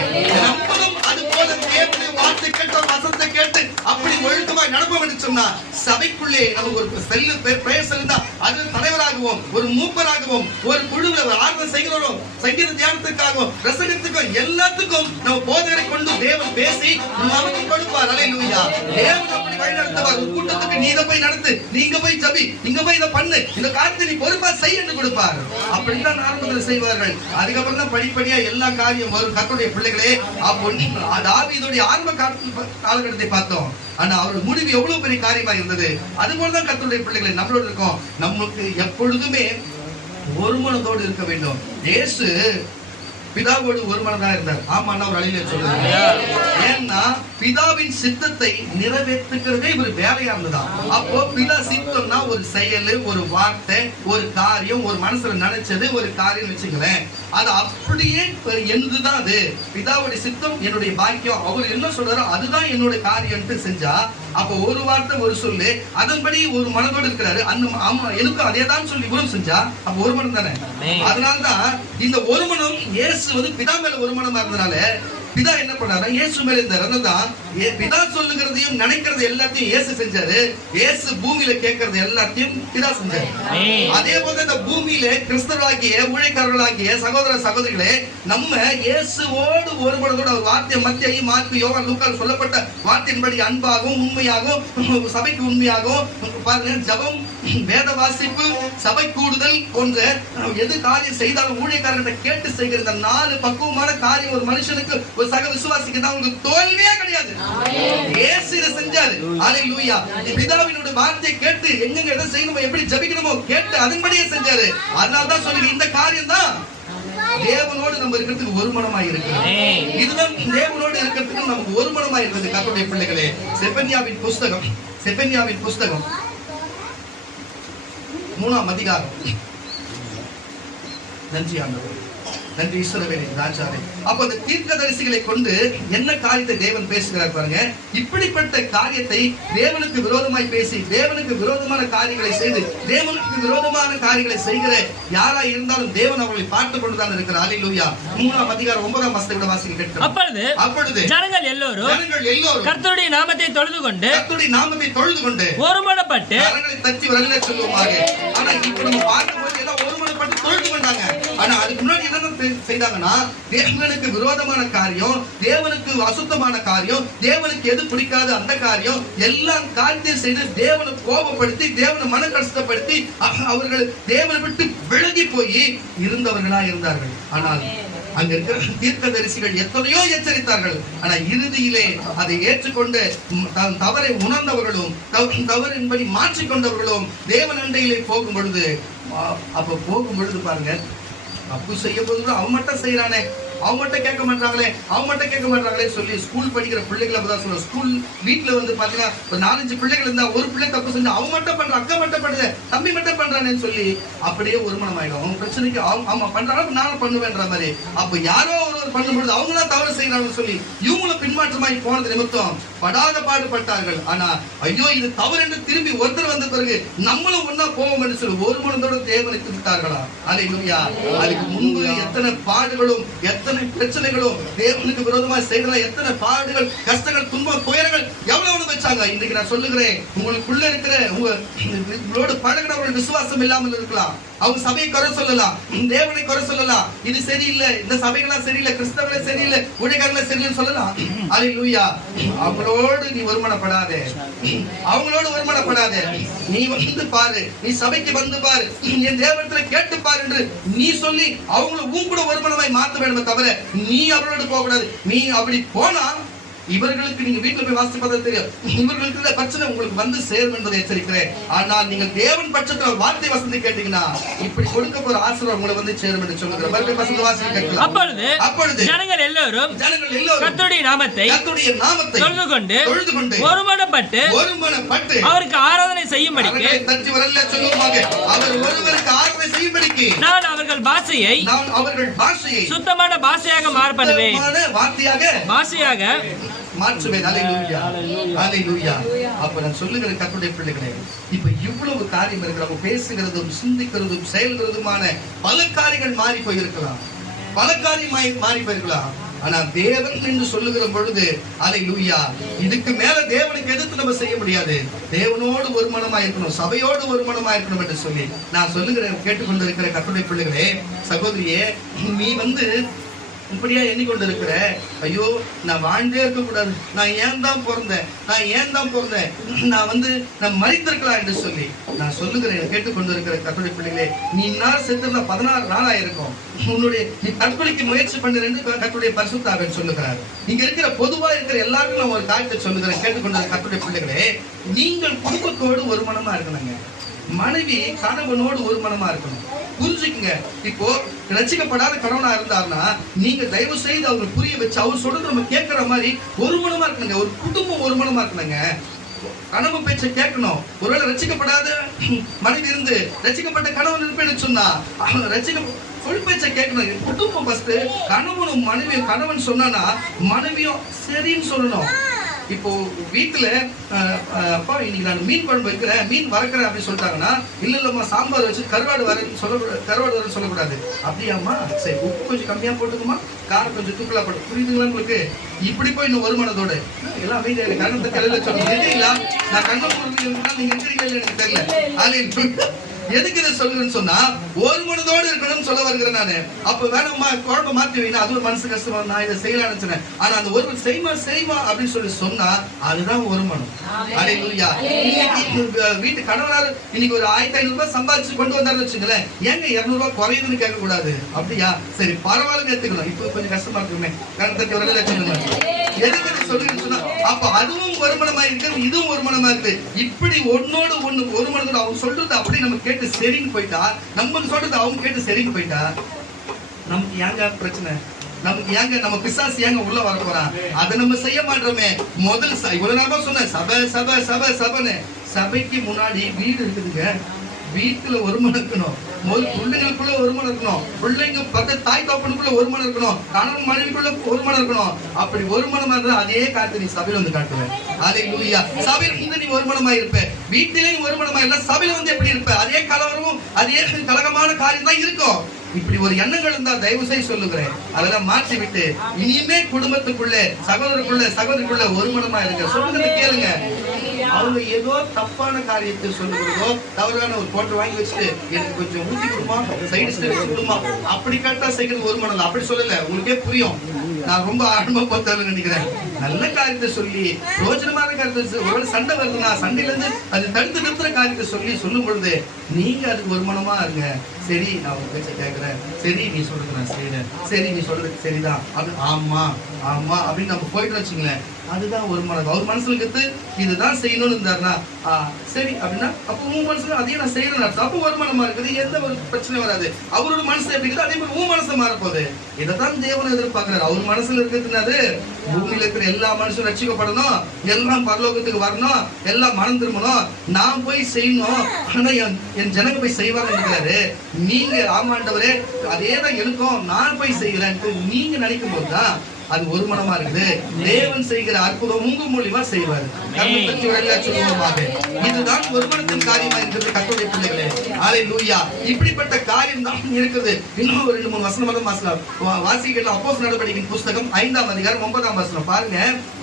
நம்மளும் அது போல தேவனுடைய வார்த்தை கேட்ட வசனத்தை கேட்டு அப்படி ஒழுக்கமாய் நடப்போம் என்று சொன்னா சபைக்குள்ளே நமக்கு ஒரு பெயர் செல்லுந்தா அது தலைவராகவும் ஒரு மூப்பராகவும் ஒரு குழுவில் ஆர்வம் செய்கிறோம், சங்கீத தியானத்துக்காகவும் பிரசங்கத்துக்கும் எல்லாத்துக்கும் நம்ம போதகரை கொண்டு தேவன் பேசி நமக்கு கொடுப்பார். அல்லேலூயா. தேவன் அப்படி வழி நடத்துவார். ஒரு கூட்டத்துக்கு நீ இதை போய் நடத்து, நீங்க போய் ஜபி, இங்க போய் இதை பண்ணு, இந்த காரியத்தை நீ பொறுப்பா செய் என்று கொடுப்பார். அப்படித்தான் ஆரம்பத்தில் செய்வார்கள். அதுக்கப்புறம் தான் படிப்படியா எல்லா காரியம் வரும். கர்த்தருடைய பிள்ளைகளே, அப்போ தாவீதுடைய ஆரம்ப காலகட்டத்தை பார்த்தோம். ஆனா அவர் முடிவு எவ்வளவு பெரிய காரியமா இருந்தது. அதுபோலதான் கர்த்தருடைய பிள்ளைகளை நம்மளோட இருக்கோம். நமக்கு எப்பொழுதுமே ஒருமனதோடு இருக்க வேண்டும். இயேசு பிதாவோடு ஒருமனதா இருந்தார். ஆமா, ஒரு அழில சொல்லுங்க. ஏன்னா பிதாவின் சித்தத்தை நிறைவேற்றுகிறதே இவர் வேலையா இருந்ததான். அப்போ பிதா சித்தம்னா ஒரு செயல், ஒரு வார்த்தை, ஒரு காரியம், ஒரு மனசுல நினைச்சது ஒரு காரியம் வச்சுங்களேன், அது அப்படியே என்னதுதான் அது பிதாவுடைய சித்தம், என்னுடைய பாக்கியம். அவர் என்ன சொல்றாரோ அதுதான் என்னுடைய காரியம் செஞ்சா அப்ப ஒரு வார்த்தை ஒரு சொல்லு அதன்படி ஒரு மனதோடு இருக்கிறாரு. அந்த எனக்கும் அதே தான் சொல்லி இவரும் செஞ்சா அப்ப ஒரு மனம் தானே. அதனால்தான் இந்த ஒரு மனம் இயேசு வந்து பிதா மேல ஒரு மனமா இருந்தனால பிதா என்ன பண்ணாரு? இயேசு மேல இருந்தார். அதனால்தான் பிதா சொல்லுகிறதையும் நினைக்கிறது எல்லாத்தையும் இயேசு செஞ்சாரு. இயேசு பூமியில கேட்கறது எல்லாத்தையும் பிதா செஞ்சாரு. அதே போல இந்த பூமியில கிறிஸ்தவர்களாகிய ஊழியக்காரர்களாகிய சகோதர சகோதரிகளே, நம்ம இயேசுவோடு ஒருமனதோடு அவர் வார்த்தை மத்திய மார்க்கு யோவான் லூக்கால் சொல்லப்பட்ட வார்த்தையின்படி அன்பாகவும் உண்மையாகவும் சபைக்கு உண்மையாகவும் பாருங்க, ஜபம், வேத வாசிப்பு, சபை கூடுதல் போன்ற எது காரியம் செய்தாலும் ஊழியக்காரர்கிட்ட கேட்டு செய்கிற இந்த 4 பக்குவமான காரியம் ஒரு மனுஷனுக்கு ஒரு சக விசுவாசிக்கு தான் உங்களுக்கு தோல்வியே கிடையாது. இயேசு இதை செஞ்சாரு. அல்லேலூயா. பிதாவினுடைய வார்த்தையை கேட்டு எங்கெங்க எதை செய்யணுமோ எப்படி ஜெபிக்கணுமோ கேட்டு அதன்படியே செஞ்சாரு. அதனால தான் சொல்லுங்க இந்த காரியம் தான் தேவனோடு நம்ம இருக்கிறதுக்கு ஒரு மனமாய் இருக்கிறது. இதுதான் தேவனோடு இருக்கிறதுக்கு நமக்கு ஒரு மனமாய் இருக்கிறது. கர்த்தருடைய பிள்ளைகளே, செப்பனியாவின் புஸ்தகம் 3ஆம் அதிகாரம். நன்றி ஆண்டவரே, நன்றி இஸ்ரவேலே ராஜாவே. அப்ப அந்த தீர்க்கதரிசிகளை கொண்டு என்ன காரியத்தை தேவன் பேசுகிறார் பாருங்க. இப்படிப்பட்ட காரியத்தை தேவனுக்கு விரோதமாய் பேசி, தேவனுக்கு விரோதமான காரியங்களை செய்து, தேவனுக்கு விரோதமான காரியங்களை செய்கிற யாரா இருந்தாலும் தேவன் அவர்களை பார்த்து கொண்டுதான் இருக்கிறார். அல்லேலூயா. 3ஆம் அதிகாரம் 9ஆம் வசனத்தை வாசிக்க கேட்கிறோம். அப்பொழுது ஜனங்கள் எல்லோரும் கர்த்தருடைய நாமத்தை தொழுது கொண்டு ஒருமனப்பட்டு கரங்களை தட்டி வரல சொல்லுவாங்க. ஆனா இப்ப நம்ம பார்க்கும்போது எல்லாம் ஒருமனப்பட்டு தொழுது கொண்டாங்க. ஆனா அதுக்கு முன்னாடி என்ன செய்தாங்கன்னா, தேவனுக்கு விரோதமான காரியம், தேவனுக்கு அசுத்தமான காரியம், தேவனுக்கு எது பிடிக்காது அந்த காரியம் எல்லாம் காரியத்தையும் செய்து தேவனை கோபப்படுத்தி, தேவனை மன கஷ்டப்படுத்தி அவர்கள் தேவனை விட்டு விலகி போய் இருந்தவர்களா இருந்தார்கள். ஆனால் அங்க இருக்கிற தீர்க்கதரிசிகள் எத்தனையோ எச்சரித்தார்கள். ஆனா இறுதியிலே அதை ஏற்றுக்கொண்டு தவறை உணர்ந்தவர்களும் தவறின்படி மாற்றிக்கொண்டவர்களும் தேவன் அண்டையிலே போகும் பொழுது பாருங்க, தப்பு செய்ய போது அவன் மட்டும் செய்யறானே, அவங்க மட்டும் கேட்க மாட்டாங்களே சொல்லி ஸ்கூல் படிக்கிற பிள்ளைகளை அப்பதான் சொல்லுவோம். ஸ்கூல் வீட்டுல வந்து பாத்தீங்கன்னா ஒரு 4-5 பிள்ளைகள் இருந்தா ஒரு பிள்ளை தப்பு செஞ்சு அவன் மட்டும் பண்ற, அக்கா மட்டும் பண்ணுது, தம்பி மட்டும் பண்றானேன்னு சொல்லி அப்படியே ஒரு மனமாயிடும். அவங்க பிரச்சனைக்கு அவங்க பண்றாங்க, நானும் பண்ணுவேன்ற மாதிரி. அப்ப யாரோ ஒருவர் பண்ணும்பொழுது அவங்களா தவறு செய்யறாங்கன்னு சொல்லி இவங்களும் பின்மாற்றமாய் போனது நிமித்தம் படாத பாடுபட்டார்கள். ஆனா ஐயோ இது தவறு என்று திரும்பி ஒருத்தர் வந்த பிறகு நம்மளும் ஒன்னா போவோம் என்று சொல்லி ஒரு மனதோட தேவனுக்கு விட்டார்களா? அல்லேலூயா. அதுக்கு முன்பு எத்தனை பாடுகளும் எத்தனை பிரச்சனைகளும் தேவனுக்கு விரோதமாக செய்யலாம், எத்தனை பாடுகள், கஷ்டங்கள், துன்பம், துயரங்கள் எவ்வளவு வச்சாங்க. இன்னைக்கு நான் சொல்லுகிறேன், உங்களுக்குள்ள இருக்கிற உங்களோட பழகினவர்கள் விசுவாசம் இல்லாமல் இருக்கலாம். அவங்க சபையை குறை சொல்லலாம், தேவனை குறை சொல்லலாம், இது சரியில்லை, இந்த சபைகள்லாம் சரியில்லை, கிறிஸ்தவர்களே சரியில்லை, ஊழியக்காரங்களே சரியில்லைன்னு சொல்லலாம். அல்லேலூயா. அவங்களோடு நீ ஒருமனப்படாதே, நீ வந்து பாரு, நீ சபைக்கு வந்து பாரு, என் தேவனத்துல கேட்டு பாரு என்று நீ சொல்லி அவங்கள உன் கூட ஒருமனமாய் மாத்த வேண்டுமே தவிர நீ அவர்களோடு போக கூடாது. நீ அப்படி போனா இவர்களுக்கு, நீங்க வீட்டுல போய் வாசித்து பார்த்தா தெரியும், இவர்களுக்கு பிரச்சனை உங்களுக்கு வந்து சேரும் என்பதை எச்சரிக்கிறேன். ஆனால் நீங்கள் தேவன் பட்சத்தில் வார்த்தை வசந்தி கேட்டீங்கன்னா இப்படி கொடுக்க போற ஆசீர்வாதம் உங்களை வந்து சேரும் என்று சொல்லுகிறேன். மறுபடியும் வசந்த வாசித்து கேட்கலாம். அப்பொழுது ஜனங்கள் எல்லோரும் கர்த்தருடைய நாமத்தை தொழுது கொண்டு ஒருமனப்பட்டு அவருக்கு ஆராதனை செய்யும்படிக்கு தட்டி வரல சொல்லுவாங்க. அவர் ஒருவருக்கு ஆராதனை செய்யும்படிக்கு நான் அவர்கள் பாஷையை சுத்தமான பாஷையாக மாறுபடுவேன், பாஷையாக மாற்றுவேன். அல்லேலூயா, அல்லேலூயா. அப்ப நான் சொல்லுகிற கர்த்தருடைய பிள்ளைகளே, இப்ப இவ்வளவு காரியம் இருக்கிற பேசுகிறதும் சிந்திக்கிறதும் செயல்கிறதுமான பல காரியங்கள் மாறி போயிருக்கலாம், ஆனா தேவன் என்று சொல்லுகிற பொழுது அல்லேலூயா, இதுக்கு மேல தேவனுக்கு எதிர்த்து நம்ம செய்ய முடியாது. தேவனோடு ஒரு மனமா இருக்கணும், சபையோடு ஒரு மனமா இருக்கணும் என்று சொல்லி நான் சொல்லுகிறேன். கேட்டுக்கொண்டிருக்கிற கர்த்தருடைய பிள்ளைகளே, சகோதரியே, நீ வந்து இப்படியா எண்ணிக்கொண்டு இருக்கிற, ஐயோ நான் வாழ்ந்தே இருக்க கூடாது, நான் ஏன் தான் பிறந்தேன், நான் மரித்திருக்கலாம் என்று சொல்லி நான் சொல்லுகிறேன். கேட்டுக்கொண்டு இருக்கிற கர்த்தருடைய பிள்ளைகளே, நீ நாள் செத்துனா 16 நாள் ஆயிருக்கும், உன்னுடைய நீ தற்கொலைக்கு முயற்சி பண்ணுறேன்னு கர்த்தருடைய பரிசுத்த ஆவியானவர் சொல்லுகிறார். இங்க இருக்கிற பொதுவா இருக்கிற எல்லாருக்கும் நான் ஒரு காரியத்தை சொல்லுகிறேன். கேட்டுக்கொண்டு கர்த்தருடைய பிள்ளைகளே, நீங்கள் குடும்பத்தோடு ஒரு மனமா இருக்கணுங்க, மனைவி கணவனோடு ஒரு மனமா இருக்கணும். புரிஞ்சுக்குங்க. இப்போ ரட்சிக்கப்படாத கணவனா இருந்தாருன்னா நீங்க தயவு செய்து அவங்க புரிய வச்சு அவர் சொல்றது நம்ம கேட்கிற மாதிரி ஒரு மனமா இருக்கணுங்க. ஒரு குடும்பம் ஒரு மனமா இருக்கணுங்க, கணவன் பேச்சை கேட்கணும். ஒருவேளை ரட்சிக்கப்படாத மனைவி இருந்து ரட்சிக்கப்பட்ட கணவன் இருப்பேன்னு சொன்னா சொல் பேச்சை கேட்கணும். குடும்பம் ஃபர்ஸ்ட், கணவனும் மனைவியும், கணவன் சொன்னா மனைவியும் சரின்னு சொல்லணும். இப்போ வீட்டுல அப்பா இன்னைக்கு நான் மீன் குழம்பு வைக்கிறேன், மீன் வறக்கிறேன் அப்படின்னு சொல்லிட்டாங்கன்னா, இல்லம்மா சாம்பார் வச்சு கருவாடு வரேன்னு சொல்லக்கூடாது. அப்படியாம்மா, சரி உப்பு கொஞ்சம் கம்மியா போட்டுக்குமா, காரம் கொஞ்சம் தூக்கலா போட்டு, புரியுதுங்களா உங்களுக்கு? இப்படி போய் இன்னும் ஒரு மனதோட எல்லாம் அமைதியா கண்ணத்தை கலையில சொல்லுங்க. நான் கண்ணூர் நீங்க இருக்கிறீங்களா எனக்கு தெரியல. அது எதுக்கு இதை சொல்லுன்னு சொன்னா ஒரு மனதோடு இருக்கணும்னு சொல்ல வருகிறேன் நானு. அப்ப வேணாமா குழம்பு மாத்தி வைனா அது ஒரு மனசு கஷ்டமா, நான் இதை செய்யலாம்னு சொன்னேன். ஆனா அந்த ஒரு செய்வா அப்படின்னு சொல்லி சொன்னா அதுதான் ஒரு மனம். அல்லேலூயா. வீட்டு கணவனார் இன்னைக்கு ஒரு 1500 ரூபாய் சம்பாதிச்சு கொண்டு வந்தாருன்னு வச்சுங்களேன், ஏங்க 200 ரூபாய் குறையுதுன்னு கேட்க கூடாது. அப்படியா, சரி பரவாயில்ல ஏத்துக்கணும். இப்ப கொஞ்சம் கஷ்டமா இருக்குமே, கணக்கு ஒரு எதுக்கு சொல்லுன்னு சொன்னா அப்ப அதுவும் ஒரு மனமா இருக்கு, இதுவும் ஒரு மனமா இருக்கு. இப்படி ஒன்னோடு ஒண்ணு ஒரு மனதோட அவங்க சொல்றது அப்படி நம்ம கேட்டு சரின்னு போயிட்டா, நம்ம சொல்றது அவங்க கேட்டு சரின்னு போயிட்டா நமக்கு ஏங்க பிரச்சனை, நமக்கு ஏங்க நம்ம பிசாசு ஏங்க உள்ள வர போறான், அதை நம்ம செய்ய மாட்டோமே. முதல் இவ்வளவு நாம சொன்ன சபை சபை சபை சபைன்னு, சபைக்கு முன்னாடி வீடு இருக்குதுங்க. வீட்டுல ஒரு மனம் இருக்கணும், முதல் பிள்ளைங்களுக்குள்ள ஒரு மனம் இருக்கணும், பிள்ளைங்க பத்த தாய் தகப்பனுக்குள்ள ஒரு மனம் இருக்கணும், கணவன் மனைவிக்குள்ள ஒரு மனம் இருக்கணும். அப்படி ஒரு மனமா இருந்தா அதே காரியத்தை நீ சபையில வந்து காட்டுவேன். அல்லேலூயா. சபையில இருந்து நீ ஒரு மனமா இருப்ப, வீட்டிலே நீ ஒரு மனமா இல்ல, சபையில வந்து எப்படி இருப்ப? அதே கலவரமும் அதே கலகமான காரியம் தான் இருக்கும். இப்படி ஒரு எண்ணங்கள் இருந்தா தயவு செய்து சொல்லுகிறேன், அதெல்லாம் மாற்றி விட்டு இனிமே குடும்பத்துக்குள்ள சகோதரிக்குள்ள ஒரு மனமா இருக்க. சொல்லுங்க, கேளுங்க. அவங்க ஏதோ தப்பான காரியத்தை சொல்லுகிறதோ, தவறான ஒரு போட்டு வாங்கி வச்சுட்டு எனக்கு கொஞ்சம் ஊத்தி கொடுமா, சைடு ஸ்டெப்ஸ் கொடுமா, அப்படி கரெக்டா செய்கிறது ஒரு மனம். அப்படி சொல்லல, உங்களுக்கே புரியும். நான் ரொம்ப ஆரம்ப பார்த்தவங்க நினைக்கிறேன். நல்ல காரியத்தை சொல்லி பிரோஜனமான காரியத்தை, ஒரு சண்டை வருதுன்னா சண்டையில இருந்து அது தடுத்து நிறுத்துற காரியத்தை சொல்லி சொல்லும் பொழுது நீங்க அதுக்கு ஒரு மனமா இருங்க. சரி, நான் உங்க பேச்ச கேட்கிறேன், சரி நீ சொல்றது நான் செய்யறேன், சரி நீ சொல்றது சரிதான், அப்படி ஆமா ஆமா அப்படின்னு நம்ம போயிட்டு வச்சுங்களேன், அதுதான் ஒரு மனம். அவர் மனசுல இருக்கிறது இதுதான் செய்யணும்னு இருந்தாருன்னா சரி அப்படின்னா, அப்போ உன் மனசுல அதையும் நான் செய்யணும்னு அர்த்தம். அப்போ ஒரு மனமா இருக்குது, எந்த ஒரு பிரச்சனை வராது. அவரோட மனசு எப்படி இருக்குது, அதே மாதிரி உன் மனசை மாறப்போகுது. இதைதான் தேவன் எதிர்பார்க்கிறார். அவர் மனசுல இருக்கிறதுனாது பூமியில இருக்கிற எல்லா மனுஷனும் ரட்சிக்கப்படணும், எல்லாம் பரலோகத்துக்கு வரணும், எல்லாம் மனம் திரும்பணும், நான் போய் செய்யணும். ஆனா என் ஜனங்க போய் செய்வாங்க இருக்கிறாரு. நீங்க ஆமாண்டவரே அதேதான் எனக்கும், நான் போய் செய்கிறேன் நீங்க நினைக்கும் போதுதான் அது ஒரு மனமா இருக்குது. தேவன் செய்கிற அற்புதம் உங்க மூலியமா செய்வார். இதுதான் ஒரு மனத்தின் காரியமா இருக்கிறது கர்த்தருடைய பிள்ளைகளே. அல்லேலூயா. இப்படிப்பட்ட காரியம் தான் இருக்குது. இன்னும் ஒரு 2-3 வசனம் வாசிக்கலாம். அப்போஸ்தலர் நடவடிக்கையின் புஸ்தகம் 5ஆம் அதிகாரம் 9ஆம் வசனம் பாருங்க.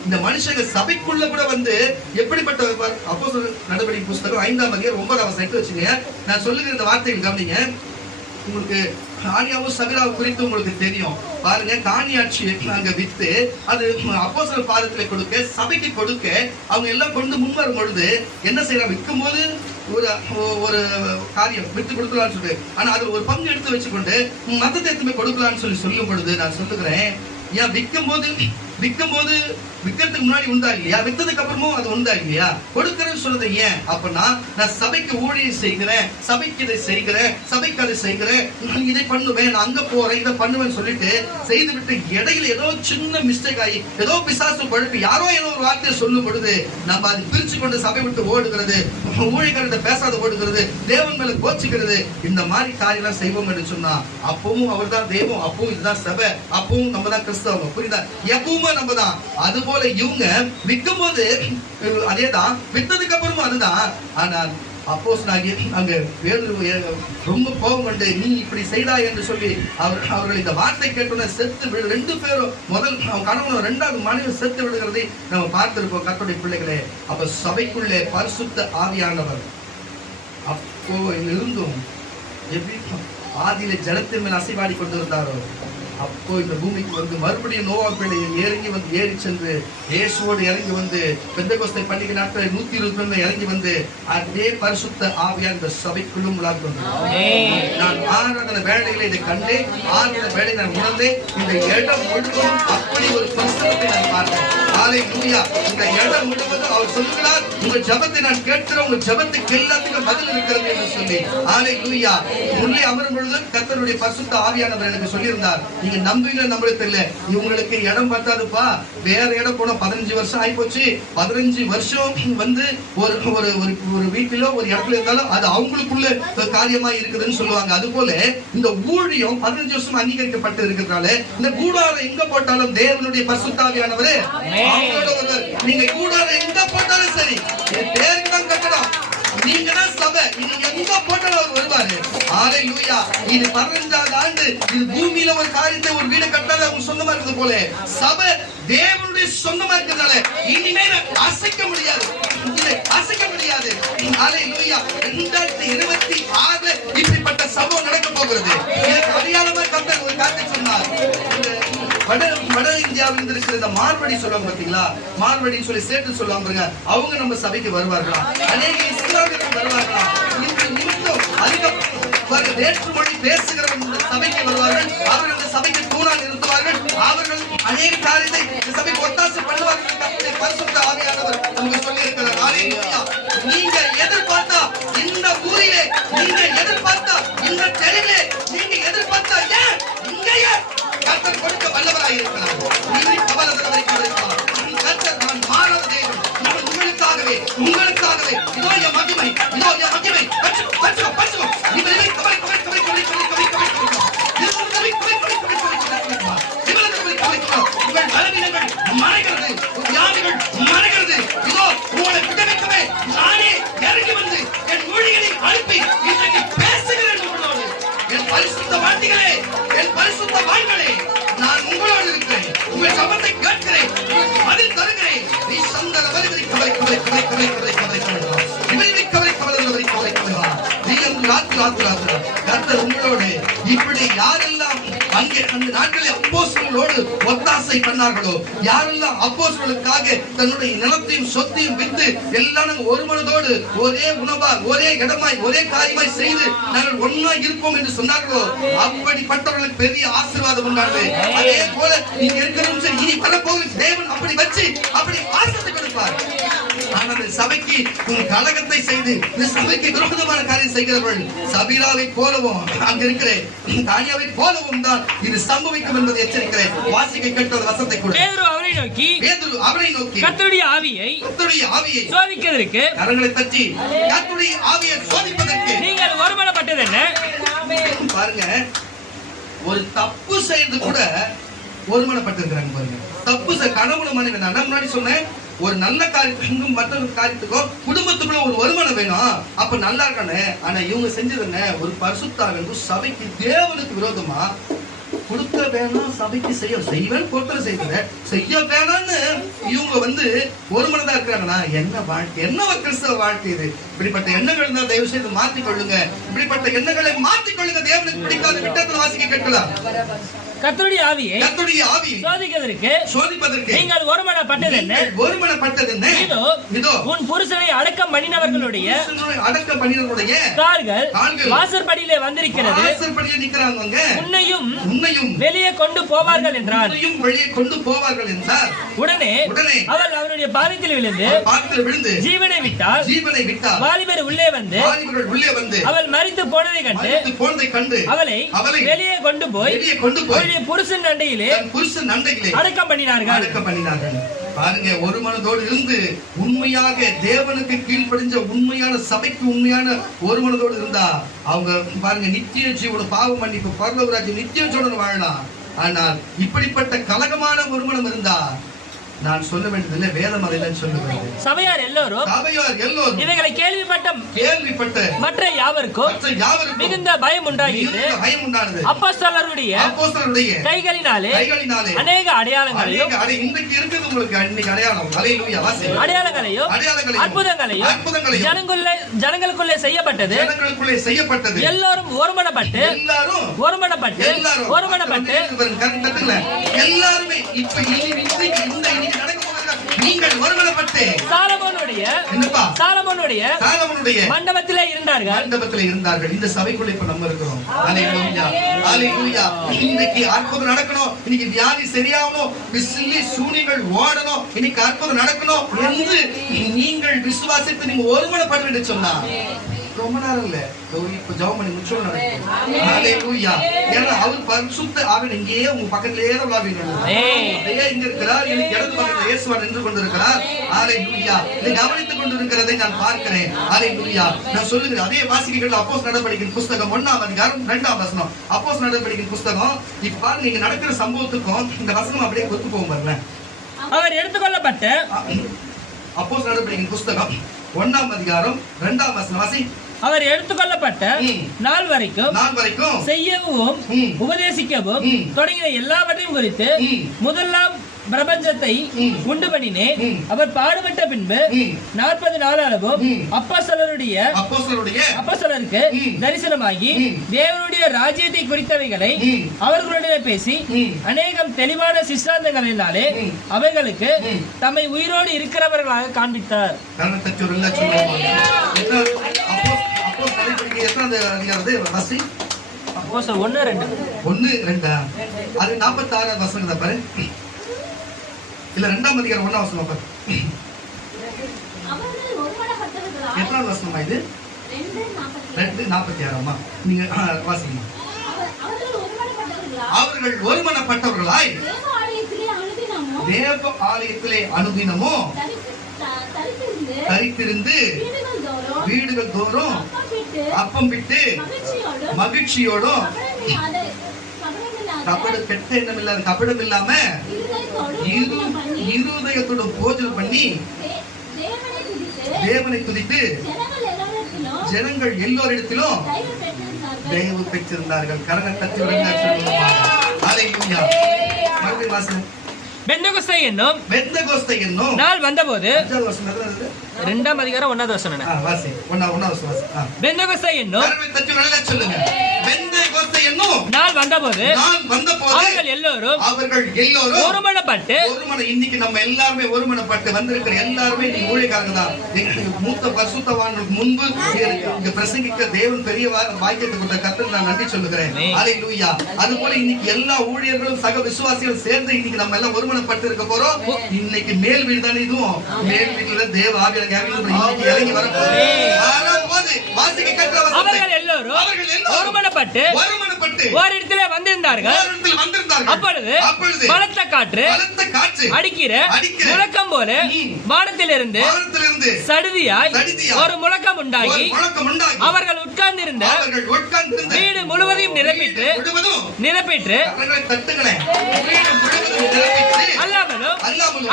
இந்த மனுஷங்க சபைக்குள்ள கூட வந்து எப்படிப்பட்ட அப்போஸ்தலர் நடவடிக்கை புஸ்தகம் 5ஆம் அதிகாரம் 9ஆம் வசனத்தை வச்சுங்க. நான் சொல்லுகிற இந்த வார்த்தைகள் கவனிங்க. உங்களுக்கு காணியாவும் சபிராவும் குறித்து உங்களுக்கு தெரியும். பாருங்க, காணியாட்சி அங்க வித்து அது அப்போஸ்தலர் பாதத்துல கொடுக்க, சபைக்கு கொடுக்க அவங்க எல்லாம் கொண்டு முன் வரும் பொழுது என்ன செய்யறாங்க, விற்கும் போது ஒரு காரியம் விட்டு கொடுக்கலாம்னு சொல்லிட்டு, ஆனா அதுல ஒரு பங்கு எடுத்து வச்சுக்கொண்டு மத்தத்தை எடுத்துமே கொடுக்கலாம்னு சொல்லும் பொழுது நான் சொல்லுகிறேன், ஏன் விற்கும் போது விற்கிறதுக்கு முன்னாடி உண்டா இல்லையா, விற்றதுக்கு அப்புறமும் அது உண்டா இல்லையா? கொடுக்கறேன்னு சொல்றது ஏன் அப்படின்னா, நான் சபைக்கு ஊழியம் செய்கிறேன், சபைக்கு இதை செய்கிறேன், சபைக்கு அதை செய்கிறேன், நான் இதை பண்ணுவேன், நான் அங்க போறேன், இதை பண்ணுவேன்னு சொல்லிட்டு செய்து விட்டு இடையில ஏதோ சின்ன மிஸ்டேக் ஆகி ஏதோ பிசாசு பழப்பு யாரோ ஏதோ ஒரு வார்த்தையை சொல்லும் பொழுது நம்ம அதை பிரிச்சு கொண்டு சபை விட்டு ஓடுகிறது, ஊழியக்காரத்தை பேசாத ஓடுகிறது, தேவன் மேல கோச்சிக்கிறது, இந்த மாதிரி காரியெல்லாம் செய்வோம் என்று சொன்னா அப்பவும் அவர் தான் தெய்வம், அப்பவும் இதுதான் சபை, அப்பவும் நம்ம தான் கிறிஸ்தவங்க. புரியுதா? எப்பவுமே நம்ம தான். அது போல இவங்க விற்கும் போது அதேதான், வித்ததுக்கு அப்புறமும் அதுதான். ஆனால் அப்போஸ்தலனாகிய அங்க ரொம்ப கோபம் கொண்டு நீ இப்படி செய்தாய் என்று சொல்லி அவர்கள் இந்த வார்த்தை கேட்டோன்னே செத்து 2 பேரும், முதல் கணவனும் 2வது மனைவி செத்து விடுகிறதை நம்ம பார்த்திருப்போம் கர்த்தருடைய பிள்ளைகளே. அப்ப சபைக்குள்ளே பரிசுத்த ஆவியானவர் அப்போ இருந்தும் எப்படி ஆதியில ஜலத்தின் மேல் அசைவாடி கொண்டிருந்தாரோ, அப்போ இந்த பூமிக்கு வந்து மறுபடியும் நோவா பேழையில் ஏறி சென்று இயேசுவோடு இறங்கி வந்து பெந்தெகோஸ்தே பண்டிகை நாட்களில் 120 இறங்கி வந்து அதே பரிசுத்த ஆவியார் இந்த சபைக்குள்ளும் உலாவி வந்தார். நான் ஆராதனை வேளைகளை இதை கண்டேன், ஆராதனை வேலை நான் உணர்ந்தேன். இந்த இடம் முழுவதும் அப்படி ஒரு பிரசனத்தை நான் பார்த்தேன். அல்லேலூயா. இந்த இடம் முழுவதும் அவர் சொல்லுகிறார், உங்க ஜெபத்தை நான் கேட்கிறேன், உங்க ஜெபத்துக்கு எல்லாத்துக்கும் பதில் இருக்கிறது என்று சொல்லி. அல்லேலூயா. உள்ளே அமரும் பொழுது கர்த்தருடைய பரிசுத்த ஆவியானவர் எனக்கு சொல்லியிருந்தார், நீங்க நம்புவீங்க நம்பவே தெரியல, இவங்களுக்கு இடம் பத்தாதுப்பா, வேற இடம் போனா 15 வருஷம் ஆயிப்போச்சு. 15 வருஷம் வந்து ஒரு வீட்டிலோ ஒரு இடத்துல இருந்தாலும் அது அவங்களுக்குள்ள காரியமா இருக்குதுன்னு சொல்லுவாங்க. அது போல இந்த ஊழியம் 15 வருஷம் அங்கீகரிக்கப்பட்டு இருக்கிறதுனால இந்த கூடாரம் எங்க போட்டாலும் தேவனுடைய பரிசுத்த ஆவியானவரே அவங்களோட ஒருவர். நீங்க கூடாரம் எங்க போட்டாலும் சரி, பேருக்கு தான் கட்டணும், நீங்க தான் சபை, நீங்க எங்க போட்டாலும் அவர் வருவாரு. அல்லேலூயா. இது 15வது ஆண்டு, இது பூமியில ஒரு காரியத்தை ஒரு வீடு கட்டாத அவங்க சொந்தமா இருக்கிறது போல சபை தேவனுடைய சொந்தமா இருக்கிறதால இனிமேல் அசைக்க முடியாது, அசைக்க முடியாது. அல்லேலூயா. 2026 இப்படிப்பட்ட சம்பவம் நடக்க போகிறது. எனக்கு அடையாளமா கர்த்தர் ஒரு காரியத்தை சொன்னார். வட இந்தியாவில் இருக்கிற இந்த மார்வடி சொல்லுவாங்க பாத்தீங்களா, மார்வடின்னு சொல்லி சேர்த்து சொல்லுவாங்க பாருங்க, அவங்க நம்ம சபைக்கு வருவார்களா, அநேக இஸ்லாமியர்கள் வருவார்களா, இந்த நிமித்தம் அதிக வேற்றுமொழி பேசுகிறவங்க சபைக்கு வருவார்கள், அவர்கள் இந்த சபைக்கு தூணாக நிறுத்துவார்கள், அவர்கள் அநேக காரியத்தை இந்த சபைக்கு ஒத்தாசை பண்ணுவார்கள். பரிசுத்த ஆவியானவர் நமக்கு சொல்லி இருக்கிறார். அல்லேலூயா. நீங்க எதிர்பார்த்தா இந்த ஊரிலே, நீங்க எதிர்பார்த்தா இந்த தெருவிலே, நீங்க எதிர்பார்த்தா ஏன் இங்கே அடைய கர்த்தர் கொடுக்க வல்லவராய் இருக்கிறார். நீங்கள் கவலைப்படுவதை கவலைப்படாதீர்கள். கர்த்தர் நான் மாறாத தேவன். நான் உங்களுக்காகவே இதோ என் மகிமை பச்சுக்கோ இவரை கவலை உங்கள் பலவீனங்கள் மறைகிறது, வியாதிகள் மறைகிறது. இதோ உங்களை விடுவிக்கவே நானே இறங்கி வந்து என் ஊழியரை அனுப்பி இன்றைக்கு பேசுகிறேன் உங்களோடு. என் பரிசுத்த வார்த்தைகளே, என் பரிசுத்த வாழ்களே, நான் உங்களோடு இருக்கிறேன். உங்கள் சபத்தை கேட்கிறேன், உங்களுக்கு பதில் தருகிறேன். நீ சந்தன வலிவரை கவலை கர்த்தர் உங்களோடு. இப்படி யாரெல்லாம் அங்கே அந்த நாட்களில் அப்போஸ்தலர்களோடு ஒத்தாசை பண்ணார்களோ, யாரெல்லாம் அப்போஸ்தலர்களுக்காக தன்னுடைய நிலத்தையும் சொத்தையும் வித்து எல்லாம் ஒரு மனதோடு ஒரே உணவாய், ஒரே இடமாய், ஒரே காரியமாய் செய்து நாங்கள் ஒன்னாய் இருப்போம் என்று சொன்னார்களோ, அப்படிப்பட்டவர்களுக்கு பெரிய ஆசீர்வாதம் உண்டானது. அதே போல நீங்க இருக்கிறோம் சரி, இனி வரப்போகிற தேவன் அப்படி வச்சு அப்படி ஆசீர்வாதத்தை கொடுப்பார். ஆனால் சபைக்கு கலகத்தை செய்து இந்த சபைக்கு விரோதமான காரியம் செய்கிறவர்கள் சபீராவை போலவும் அங்க இருக்கிற தானியாவை போலவும் தான் இது சம்பவிக்கும் என்பதை எச்சரிக்கிறேன். வாசிக்க கேட்ட வசனத்தை கூட பேதுரு அவரை நோக்கி கர்த்தருடைய ஆவியை சோதிக்கிறதற்கு கரங்களை தட்டி கர்த்தருடைய ஆவியை சோதிப்பதற்கு நீங்கள் ஒருமனப்பட்டது என்ன பாருங்க. ஒரு தப்பு செய்யறது கூட ஒருமனப்பட்டிருக்கிறாங்க பாருங்க. தப்பு கணவன் மனைவி நான் முன்னாடி சொன்னேன், ஒரு நல்ல காரியத்துக்கும் மற்றொரு காரியத்துக்கும் குடும்பத்துக்குள்ள ஒரு வருமானம் வேணும், அப்ப நல்லா இருக்கானே. ஆனா இவங்க செஞ்சது என்ன? ஒரு பரிசுத்த சபைக்கு தேவனுக்கு விரோதமா கொடுக்க வேணாம், சபைக்கு செய்வேன் பொறுத்தர செய்ய வேணாம்னு இவங்க ஒரு மனதா இருக்கிறாங்கன்னா என்ன வாழ்க்கை, என்ன ஒரு கிறிஸ்தவ வாழ்க்கை இது? இப்படிப்பட்ட எண்ணங்கள் இருந்தால் தயவு செய்து மாற்றிக்கொள்ளுங்க. இப்படிப்பட்ட எண்ணங்களை மாற்றிக்கொள்ளுங்க. தேவனுக்கு பிடிக்காத விட்டத்தில் வாசிக்க கேட்கலாம். கர்த்தருடைய ஆவியை சோதிப்பதற்கு நீங்கள் ஒருமனப்பட்டது என்ன? இதோ உன் புருஷனை அடக்கம் பண்ணினவர்களுடைய கால்கள் வாசற்படியிலே வந்திருக்கிறது, உன்னையும் வெளியே கொண்டு போவார்கள் என்றார். உடனே அவள் அவருடைய பாதத்தில் விழுந்து ஜீவனை விட்டால் வாலிபர் உள்ளே வந்து அவள் மரித்து போனதை கண்டு அவளை வெளியே கொண்டு போய் புருஷன் அண்டையிலே அடக்கம் பண்ணினார்கள். பாருங்க, ஒரு மனதோடு இருந்து உண்மையாக தேவனுக்கு கீழ்ப்படிஞ்ச உண்மையான சபைக்கு உண்மையான ஒரு மனதோடு இருந்தா அவங்க பாருங்க நித்திய ஜீவன பாவம் மன்னிப்பு பரலோகராஜ்யம் நித்திய ஜீவன வாழலாம். ஆனால் இப்படிப்பட்ட கலகமான ஒரு மனம் இருந்தா நான் சொல்ல வேண்டியதில்லை, வேதம் அதையெல்லாம் சொல்லுகிறேன். சபையார் எல்லோரும் இவைகளை கேள்விப்பட்ட மற்ற யாவருக்கும் மிகுந்த பயம் உண்டாகியது. அப்போஸ்தலருடைய கைகளினாலே அநேக அடையாளங்களையும் அற்புதங்களையும் ஜனங்களுக்குள்ளே செய்யப்பட்டது. எல்லோரும் ஒருமனப்பட்டு எல்லாருமே நீங்கள் ஒருமனப்பட்டு சாலமோனுடைய மண்டபத்திலே இருந்தார்கள். இந்த சபைக்குள்ள இப்ப நம்ம இருக்கிறோம். அல்லேலூயா, அல்லேலூயா. இன்னைக்கு அற்புதம் நடக்கணும், இன்னைக்கு வியாதி சரியாகணும், பில்லி சூனியங்கள் ஓடணும், இன்னைக்கு அற்புதம் நடக்கணும் என்று நீங்கள் விசுவாசித்து நீங்க ஒருமனப்பட்டு என்று சொன்னா ரொம்ப நேரம் இல்ல, இப்ப ஜெபம் பண்ணி முடிச்சோம் நடக்கும். அல்லேலூயா. ஏன்னா அவர் பரிசுத்த ஆவின் இங்கேயே உங்க பக்கத்திலேயே விளையாடுவீங்க. இங்க இருக்கிறார், இடது பக்கத்தில் இயேசுவா நின்று கொண்டிருக்கிறார். அல்லேலூயா. இதை கவனித்துக் கொண்டிருக்கிறதை நான் பார்க்கிறேன். அல்லேலூயா. நான் சொல்லுகிறேன், அதே வாசிக்கைகள் அப்போஸ்தலர் நடவடிக்கையின் புஸ்தகம் 1ஆம் அதிகாரம் 2ஆம் வசனம். அப்போஸ்தலர் நடவடிக்கையின் புஸ்தகம் இப்ப பாருங்க, நீங்க நடக்கிற சம்பவத்துக்கும் இந்த வசனம் அப்படியே ஒத்து போகும் பாருங்க. அவர் எடுத்துக்கொள்ளப்பட்ட அப்போஸ்தலர் நடவடிக்கையின் புஸ்தகம் 1ஆம் அதிகாரம் 2ஆம் வசனம் வாசி. அவர் எடுத்துக்கொள்ளப்பட்ட நாள் வரைக்கும் செய்யவும் உபதேசிக்கவும் தொடங்கின எல்லாவற்றையும் குறித்து முதலாம் பிரபஞ்சத்தை உண்டு பண்ணினேன். அவர் பாடுபட்ட பின்பு 40 நாள் அளவும் அப்போஸ்தலருக்கு தரிசனமாகி தேவனுடைய ராஜ்யத்தை குறித்தவைகளை அவர்களுடைய பேசி அநேகம் தெளிவான சித்தாந்தங்களினாலே அவைகளுக்கு தம்மை உயிரோடு இருக்கிறவர்களாக காண்பித்தார். அப்போஸ்தலர் 1:2 அது 46 வசனம் தான் பாரு. இல்ல 2ஆம் அதிகாரம் 1ஆம் வசனம் பாரு. எத்தனாவது வசனமா இது? 2:46. நீங்க வாசிங்க. அவர்கள் ஒருமனப்பட்டவர்களாய் தேவ ஆலயத்திலே அனுதினமும் தரித்திருந்து வீடுகள் தோறும் அப்பம் விட்டு மகிழ்ச்சியோடும் கெட்ட எண்ணம் இல்லாத கபடம் இல்லாம இருதயத்துடன் போஜனம் பண்ணி தேவனை துதித்து ஜனங்கள் எல்லோரிடத்திலும் தயவு பெற்றிருந்தார்கள். கரங்கள் தட்டி மறுபடியும் வாசனம். பெந்தெகோஸ்தே என்னும் நாள் வந்தபோது 2ஆம் அதிகாரம் 1வது வசனம். பெந்தெகோஸ்தே என்னும் நாள் வந்தபோது அவர்கள் எல்லோரும் ஒருமனப்பட்டு, இன்னைக்கு நம்ம எல்லாருமே ஒருமனப்பட்டு வந்திருக்கிற எல்லாருமே நீங்க ஊழியக்காரங்க தான். மூத்த பரிசுத்தவான்களுக்கு முன்பு இங்க பிரசங்கிக்க தேவன் பெரிய வாக்கியத்தை கொடுத்த கர்த்தருக்கு நான் நன்றி சொல்லுகிறேன். அல்லேலூயா. அதுபோல இன்னைக்கு எல்லா ஊழியர்களும் சக விசுவாசிகள் சேர்ந்து இன்னைக்கு நம்ம எல்லாம் ஒருமனப்பட்டு இருக்க போறோம். இன்னைக்கு மேல் வீடு தானே இதுவும். மேல் வீட்டுல தேவ ஆவியான இறங்கி வரப்போது வாசிக்க கேட்கிற அவர்கள் எல்லோரும் ஒருமனப்பட்டு ஓரிடத்திலே வந்திருந்தார்கள். அப்பொழுது பலத்த காற்று அடிக்கிற முழக்கம் போல வானத்திலிருந்து சடுதியாய் ஒரு முழக்கம் உண்டாகி அவர்கள் உட்கார்ந்திருந்த வீடு முழுவதையும் நிரப்பிற்று அல்லாமலும்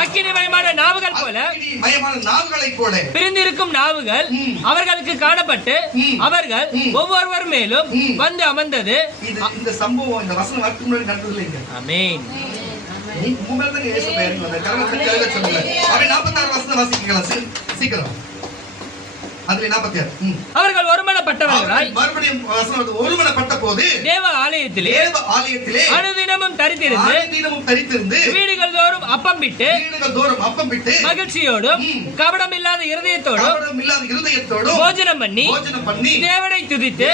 அக்கினிமயமான நாவுகள் போல பிரிந்திருக்கும் நாவுகள் அவர்களுக்கு காணப்பட்டு அவர்கள் ஒவ்வொருவர் மேலும் வந்து அமர்ந்தது. இந்த சம்பவம் இந்த வசனம் வரதுக்கு முன்னாடி நடந்தது இல்லைங்க. ஆமென். நீ உங்கள தான் இயேசு பேருக்கு வந்த கரங்களை தட்டி சொல்லுங்க. அப்படி 46 வசனம் வாசிக்கலாம் சீக்கிரம். அதுல 46. அவர்கள் ஒருமனப்பட்டவர்களாய் மறுபடியும் வசனம் ஒருமனப்பட்ட போது தேவ ஆலயத்திலே அனுதினமும் தரித்திருந்து வீடுகள் தோறும் அப்பம் விட்டு மகிழ்ச்சியோடும் கபடம் இல்லாத இருதயத்தோடும் போஜனம் பண்ணி தேவனை துதித்து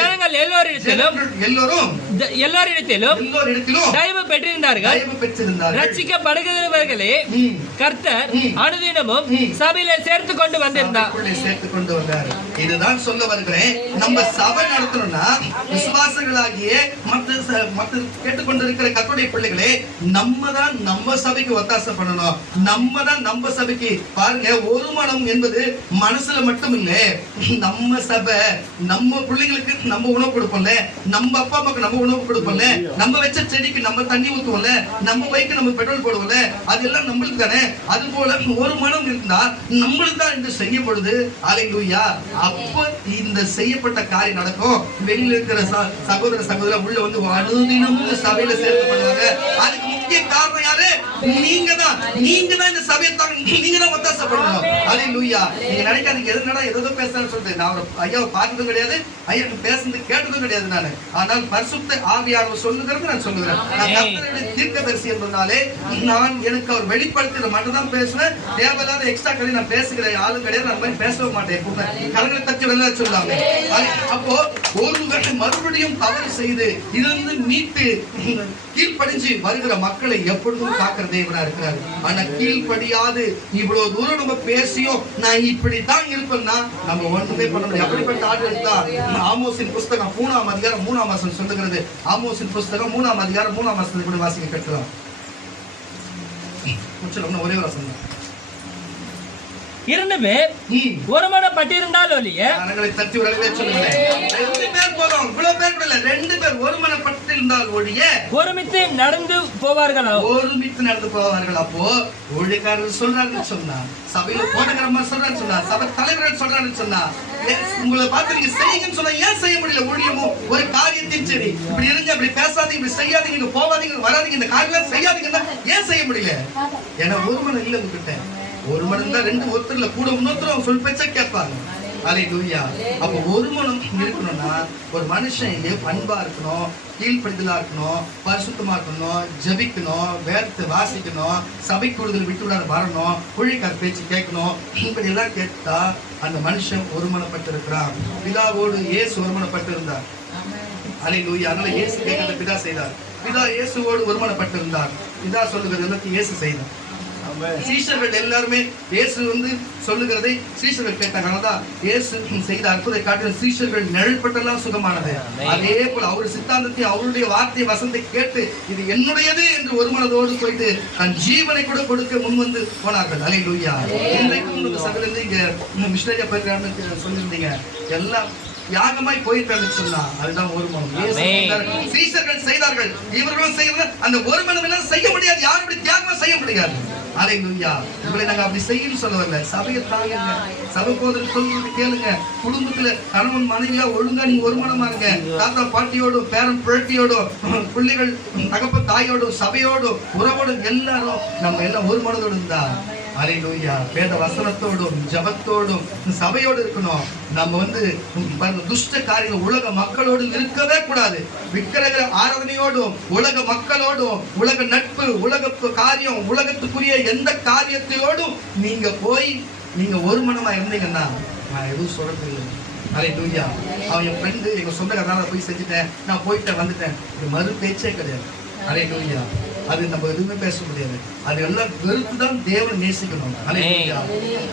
ஜனங்கள் எல்லோரிடத்திலும் தயவு பெற்றிருந்தார்கள். ரட்சிக்கப்படுகிறவர்களே கர்த்தர் அனுதினமும் சபையிலே சேர்த்துக் கொண்டு வந்திருந்தார். இதுதான் சொல்ல வருகிறேன். நம்ம சபை நடத்தணும்னா விசுவாசங்களாகிய மற்ற கேட்டுக்கொண்டிருக்கிற கர்த்தருடைய பிள்ளைகளே, நம்ம தான் நம்ம சபைக்கு ஒத்தாசை பண்ணணும். நம்ம தான் நம்ம சபைக்கு பாருங்க. ஒரு மனம் என்பது மனசுல மட்டும் இல்ல. நம்ம சபை நம்ம பிள்ளைங்களுக்கு நம்ம உணவு கொடுப்போம்ல, நம்ம அப்பா அம்மாக்கு நம்ம உணவு கொடுப்போம்ல, நம்ம வச்ச செடிக்கு நம்ம தண்ணி ஊத்துவோம்ல, நம்ம பைக்கு நம்ம பெட்ரோல் போடுவோம்ல, அதெல்லாம் நம்மளுக்கு தானே. அது போல ஒரு மனம் இருந்தா நம்மளுக்கு தான் இந்த செய்யப்படுது. அல்லேலூயா. அப்ப இந்த செய்யப்பட்ட காரியம் நடக்கும். வெளியில இருக்கிற சகோதர சகோதரர் உள்ள வந்து அனுதினமும் சபையில சேர்க்கப்படுவாங்க. அதுக்கு முக்கிய காரணம் யாரு? நீங்க தான் இந்த சபையை நீங்க தான் ஒத்தாசை பண்ணணும். அல்லேலூயா. நீங்க நினைக்காதீங்க எதுனா ஏதோ பேசுறேன்னு சொல்லிட்டு நான் ஐயாவை பார்த்ததும் கிடையாது, ஐயா பேசுறது கேட்டதும் கிடையாது நானு. ஆனால் பரிசுத்த ஆவியானவர் சொல்லுகிறது நான் சொல்லுகிறேன். நான் கர்த்தருடைய தீர்க்கதரிசி என்பதனாலே நான் எனக்கு அவர் வெளிப்படுத்துற மட்டும் தான் பேசுவேன். தேவையில்லாத எக்ஸ்ட்ரா கதை நான் பேசுகிற ஆளும் கிடையாது. நான் மாதிரி பேசவே மாட்டேன். கரங்களை தட்டி சொல்லாங்க. அப்போ ஒரு மறுபடியும் தவறு செய்து இருந்து மீட்டு கீழ்ப்படிஞ்சு வருகிற மக்களை எப்பொழுதும் காக்கிற தேவனா இருக்கிறார். ஆனா கீழ்ப்படியாது இவ்வளவு தூரம் நம்ம பேசியும் நான் இப்படித்தான் இருப்பேன்னா நம்ம ஒண்ணுமே பண்ண முடியாது. அப்படிப்பட்ட ஆட்கள் தான் ஆமோஸின் புஸ்தகம் 3ஆம் அதிகாரம் 3ஆம் வசனம் சொல்லுகிறது. ஆமோஸின் புஸ்தகம் 3ஆம் அதிகாரம் 3ஆம் வசனத்தை கூட வாசிக்க கேட்கலாம். ஒரே ஒரு வசனம் தான். 2 பேர் ஒருமனப்பட்டிருந்தால் ஒழிய தட்டி உடனே சொல்லுங்களேன். 2 பேர் போதும். இவ்வளவு பேர் கூட இல்ல. 2 பேர் ஒருமனப்பட்டிருந்தால் ஒழிய ஒருமித்து நடந்து போவார்கள். அப்போ ஊழியக்காரர்கள் சொல்றாங்கன்னு சொன்னா, சபையில போனகரமா சொல்றான்னு சொன்னா, சபை தலைவர்கள் சொல்றான்னு சொன்னா, உங்களை பார்த்து நீங்க செய்யுங்கன்னு சொன்னா ஏன் செய்ய முடியல? ஊழியமும் ஒரு காரியத்தையும் சரி இப்படி இருங்க, இப்படி பேசாதீங்க, இப்படி செய்யாதீங்க, இங்க போவாதீங்க, வராதீங்க, இந்த காரியம் செய்யாதீங்கன்னா ஏன் செய்ய முடியல? ஏன்னா ஒருமனம் இல்லை உங்ககிட்ட. ஒரு மனம் தான். 2 ஒருத்தர்ல கூட இன்னொருத்தரும் சொல் பேச்ச கேட்பாங்க. அல்லேலூயா. அப்ப ஒரு மனம் இருக்கணும்னா ஒரு மனுஷன் அன்பா இருக்கணும், கீழ்ப்படிதலா இருக்கணும், பரிசுத்தமா இருக்கணும், ஜெபிக்கணும், வேதத்தை வாசிக்கணும், சபை கூடுதல் விட்டு விடாத வரணும், ஊழியக்கார பேச்சு கேட்கணும். இப்படி எல்லாம் கேட்டா அந்த மனுஷன் ஒருமனப்பட்டு இருக்கிறான். பிதாவோடு இயேசு ஒருமனப்பட்டு இருந்தார். அல்லேலூயா. அதனால இயேசு கேட்கிறத பிதா செய்தார். பிதா இயேசுவோடு ஒருமனப்பட்டு இருந்தார். பிதா சொல்லுகிறது எல்லாத்தையும் இயேசு செய்தார். சீஷர்கள் எல்லாருமே இயேசு சொல்லுகிறதை சீஷர்கள் கேட்டாங்க. அதனாலதான் இயேசு செய்த அற்புதத்தை காட்டின சீஷர்கள் நிழல்பட்டெல்லாம் சுகமானது. அதே போல அவர் சித்தாந்தத்தை, அவருடைய வார்த்தை வசனத்தை கேட்டு இது என்னுடையது என்று ஒரு மனதோடு போயிட்டு தன் ஜீவனை கூட கொடுக்க முன்வந்து போனார்கள். அல்லேலூயா. இன்றைக்கும் உங்களுக்கு சகல இங்க மிஷனரியா போயிருக்காங்கன்னு சொல்லியிருந்தீங்க. எல்லாம் யாகமாய் போயிருக்காங்க சொன்னா அதுதான் ஒரு மனம். சீஷர்கள் செய்தார்கள், இவர்களும் செய்யறது. அந்த ஒரு மனம் எல்லாம் செய்ய முடியாது, யாரும் இப்படி தியாகமா செய்ய முடியாது. அல்லேலூயா. உங்களை நாங்க அப்படி செய்யணும்னு சொல்ல வரல. சபையை தாங்குங்க, சபை போதனை சொல்றது கேளுங்க. குடும்பத்துல கணவன் மனைவியா ஒழுங்கா நீங்க ஒரு மனமா இருங்க. தாத்தா பாட்டியோடும், பேரன் பிள்ளையோடும், பிள்ளைகள் தகப்ப தாயோடும், சபையோடும், உறவோடும் எல்லாரும் நம்ம எல்லாம் ஒரு மனதோடு இருந்தா அல்லேலூயா. வேத வசனத்தோடும் ஜபத்தோடும் சபையோடு இருக்கணும். நம்ம துஷ்ட காரியங்கள் உலக மக்களோடு இருக்கவே கூடாது. விக்கிரக ஆராதனையோடும் உலக மக்களோடும் உலக நட்பு, உலக காரியம், உலகத்துக்குரிய எந்த காரியத்தோடும் நீங்க போய் நீங்க ஒரு மனமா இருந்தீங்கன்னா நான் எதுவும் சொல்றது இல்லை. அல்லேலூயா. அவன் என் ஃப்ரெண்டு, எங்க சொந்தக்காரனால போய் செஞ்சுட்டேன், நான் போயிட்டேன் வந்துட்டேன், இது மறு பேச்சே கிடையாது. அல்லேலூயா. அது நம்ம எதுவுமே பேச முடியாது. அது எல்லாம் வெறுத்து தான் தேவன் நேசிக்கணும். அல்லேலூயா.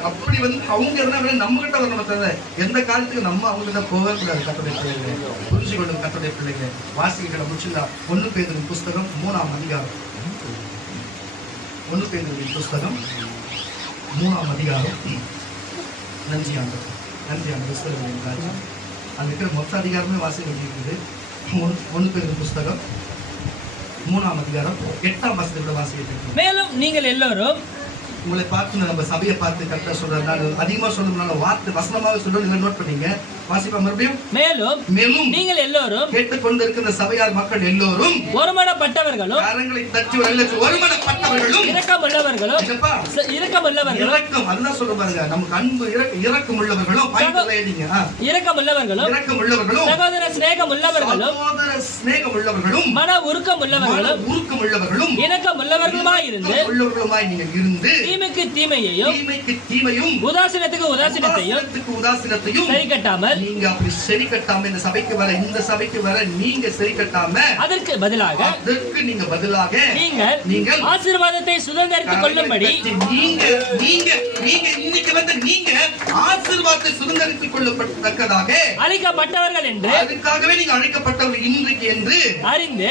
அப்படி அவங்க என்ன நம்ம கிட்ட வரணும், எந்த காலத்துக்கு நம்ம அவங்க கிட்ட போகவே கூடாது. கர்த்தருடைய பிள்ளைகளை புரிஞ்சு கொள்ளும். கர்த்தருடைய பிள்ளைகளை வாசிக்கிற முடிச்சுலாம் 1 பேதுரு புஸ்தகம் 3ஆம் அதிகாரம். 1 பேதுரு புஸ்தகம் 3ஆம் அதிகாரம். நன்றி ஆண்டு புஸ்தகம் அது இருக்கிற மொத்த அதிகாரமே வாசிக்க வேண்டியிருக்குது. 1 பேதுரு புஸ்தகம் 3ஆம் அதிகாரம் 8ஆம் வசனத்தோட வாசிக்க. மேலும் நீங்கள் எல்லோரும் உங்களை பார்த்து நம்ம சபையை பார்த்து கரெக்டா சொல்றேன். நான் அதிகமா சொல்றதுனால வார்த்தை வசனமாக சொல்றேன். நோட் பண்ணீங்க. வாசிப்பா மறுபடியும். மேலும் நீங்கள் எல்லோரும் கேட்டுக்கொண்டிருக்கிற சபையார் மக்கள் எல்லோரும் ஒருமனப்பட்டவர்களும், கரங்களை தட்டி ஒருமனப்பட்டவர்களும், இரக்கமுள்ளவர்களும், இரக்கம் அதுதான் சொல்ல பாருங்க. நமக்கு அன்பு இரக்கம் உள்ளவர்களும், இரக்கமுள்ளவர்களும், சகோதர சிநேகம் உள்ளவர்களும், மன உருக்கம் உள்ளவர்களும், இணக்கம் உள்ளவர்களுமாய் நீங்கள் இருந்து தீமைக்கு தீமையையும் உதாசீனத்துக்கு உதாசீனத்தையும் சரி கட்டாமல், நீங்க அப்படி சரி கட்டாம இந்த சபைக்கு வர நீங்க சரி கட்டாம அதற்கு பதிலாக நீங்கள் ஆசீர்வாதத்தை சுதந்தரித்துக் கொள்ளும்படி நீங்க ஆசீர்வாதத்தை சுதந்தரித்துக் கொள்ளப்பட்டதாக அழைக்கப்பட்டவர்கள் என்று, அதுக்காகவே நீங்க அழைக்கப்பட்டவர்கள் இன்றைக்கு என்று அறிந்து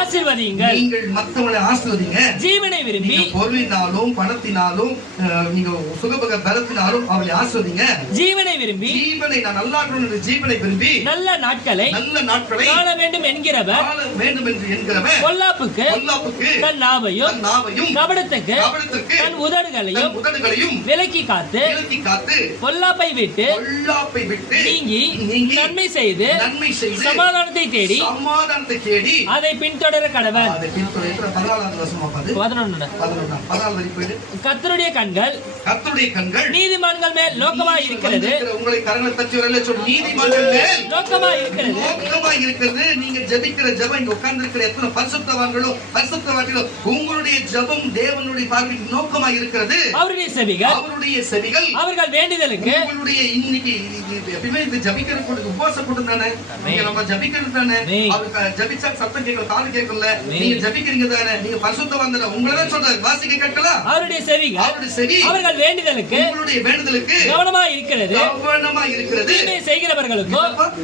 ஆசீர்வதியுங்கள். நீங்கள் மற்றவங்களை ஆசீர்வதிங்க. ஜீவனை விரும்பி, பொருளினாலும் பணத்தினாலும் நீங்க சுகபக பலத்தினாலும் அவளை ஆஸ்வதிங்க. ஜீவனை விரும்பி, நான் நல்லா இருக்கணும் ஜீவனை விரும்பி நல்ல நாட்களை காண வேண்டும் என்கிறவர் பொல்லாப்புக்கு தன் நாவையும் கபடத்துக்கு தன் உதடுகளையும் விலக்கி காத்து பொல்லாப்பை விட்டு நீங்கி நன்மை செய்து சமாதானத்தை தேடி அதை பின்தொடர கடவன். 11. கர்த்தருடைய கண்கள் நீதிமான்கள் மேல் நோக்கமாய் இருக்கிறது. உங்களை கரங்களை தட்டி வரல சொல்லு. நீதிமான்கள் மேல் நோக்கமாய் இருக்கிறது. நீங்க ஜெபிக்கிற ஜெபம், இங்க உட்கார்ந்து இருக்கிற எத்தனை பரிசுத்தவான்களோ உங்களுடைய ஜெபம் தேவனுடைய பார்வைக்கு நோக்கமாய் இருக்கிறது. அவருடைய செவிகள் அவர்கள் வேண்டுதலுக்கு, உங்களுடைய இன்னைக்கு எப்பவுமே இந்த ஜெபிக்கிறது உபவாச கூட்டம் தானே, நீங்க நம்ம ஜெபிக்கிறது தானே, அவருக்கு ஜெபிச்சா சத்தம் கேட்கல, காது கேட்கல, நீங்க ஜெபிக்கிறீங்க தானே, நீங்க பரிசுத்தவான் தானே, உங்களை தான் சொல்றாரு வாசிக்க கேட்கலாம். அவருடைய செவி அவர்கள் வேண்டுதலுக்கு, உங்களுடைய வேண்டுதலுக்கு கவனமா இருக்கிறது.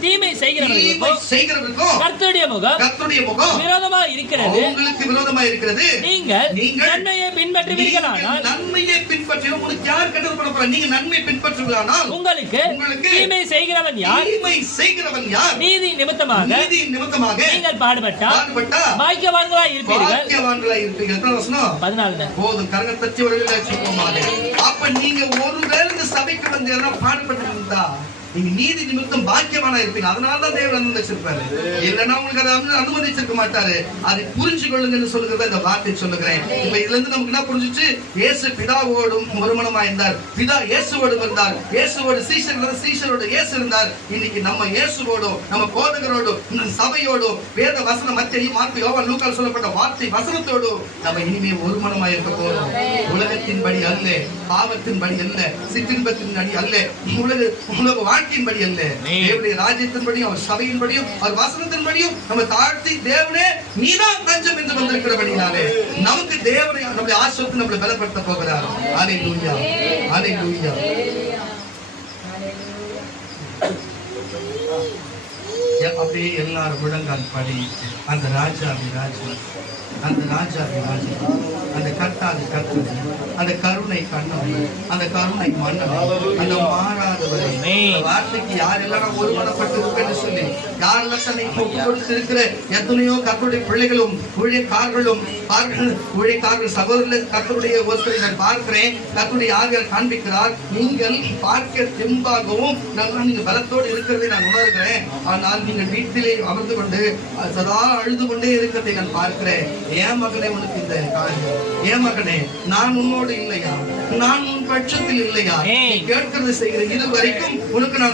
தீமை செய்கிறவர்களுக்கும் கர்த்தருடைய முகம் விரோதமா இருக்கிறது. உங்களுக்கு விரோதமா இருக்கிறது. நீங்கள் நன்மையை பின்பற்றுவீர்களானால், நன்மையை பின்பற்றி உங்களுக்கு யார் கெட்டது பண்ண போறாங்க? நீங்க நன்மை பின்பற்றுவீர்களானால் உங்களுக்கு தீமை செய்கிறவன் யார்? நீதி நிமித்தமாக நீங்கள் பாடுபட்டால் பாக்கியவான்களாய் இருப்பீர்கள். 14. போதும் கரங்க தட்டி வரவில்லை சொல்லுமாறு. அப்ப நீங்க ஒருவேளை இந்த சபைக்கு வந்து எதனா பாடுபட்டு இருந்தா நீங்க நீதி நிமித்தம் பாக்கியவானா இருப்பீங்க. அதனாலதான் தேவன் அனுமதிச்சிருப்பாரு. இல்லைன்னா உங்களுக்கு அதை அனுமதிச்சிருக்க மாட்டாரு. அதை புரிஞ்சு கொள்ளுங்கன்னு சொல்லுகிறத இந்த வார்த்தை சொல்லுகிறேன். இப்ப இதுல இருந்து நமக்கு என்ன புரிஞ்சிச்சு? இயேசு பிதாவோடும் ஒருமனமா இருந்தார், பிதா இயேசுவோடும் இருந்தார், இயேசுவோடு சீஷரோடு இயேசு இருந்தார். இன்னைக்கு நம்ம இயேசுவோடும் நம்ம போதகரோடும் சபையோடும் வேத வசனம் மத்திய மார்க்கு யோவான் லூக்கால் சொல்லப்பட்ட வார்த்தை வசனத்தோடும் நம்ம இனிமே ஒருமனமா இருக்க போறோம். உலகத்தின் படி அல்ல, பாவத்தின் படி அல்ல, சிற்றின்பத்தின் படி அல்ல, உலக வாழ்க்கையின்படி அல்ல, தேவனுடைய ராஜ்யத்தின்படியும் அவர் சபையின்படியும் அவர் வசனத்தின்படியும் நம்ம தாழ்த்தி தேவனே நீதான் தஞ்சம் என்று வந்திருக்கிறபடினாலே நமக்கு தேவனை நம்முடைய ஆசீர்வாதத்தை நம்மளை பலப்படுத்த போகிறார். ஹல்லேலூயா, ஹல்லேலூயா. அப்படியே எல்லாரும் முழங்கால் படி அந்த ராஜாவி ராஜா, அந்த ராஜாவி ராஜா, அந்த கர்த்தாதி கர்த்தர், அந்த கருணை கண்ணன், அந்த கருணை மன்னன், அந்த மாறாதவர் வார்த்தைக்கு யாரெல்லாம் ஒருமனப்பட்டு இருப்பேன்னு சொல்லி யாரெல்லாம் தன்னை கொடுத்து இருக்கிற எத்தனையோ கர்த்தருடைய பிள்ளைகளும் ஊழியக்காரர்களும் ஊழியக்காரர்கள் சகோதரர்கள் கர்த்தருடைய ஒருத்தரை நான் பார்க்கிறேன். கர்த்தருடைய ஆவியார் காண்பிக்கிறார். நீங்கள் பார்க்க தெம்பாகவும் நல்லா நீங்க பலத்தோடு இருக்கிறதை நான் உணர்கிறேன். ஆனால் நீங்கள் வீட்டிலே அமர்ந்து கொண்டு சதா அழுது கொண்டே இருக்கிறதை நான் பார்க்கிறேன். ஏன் மகனே உனக்கு இந்த காரியம்? ஏன் மகனே நான் உன்னோடு இல்லையா? நான் உன் பட்சத்தில் இல்லையா? கேட்கிறது செய்கிற இது வரைக்கும் உனக்கு நான்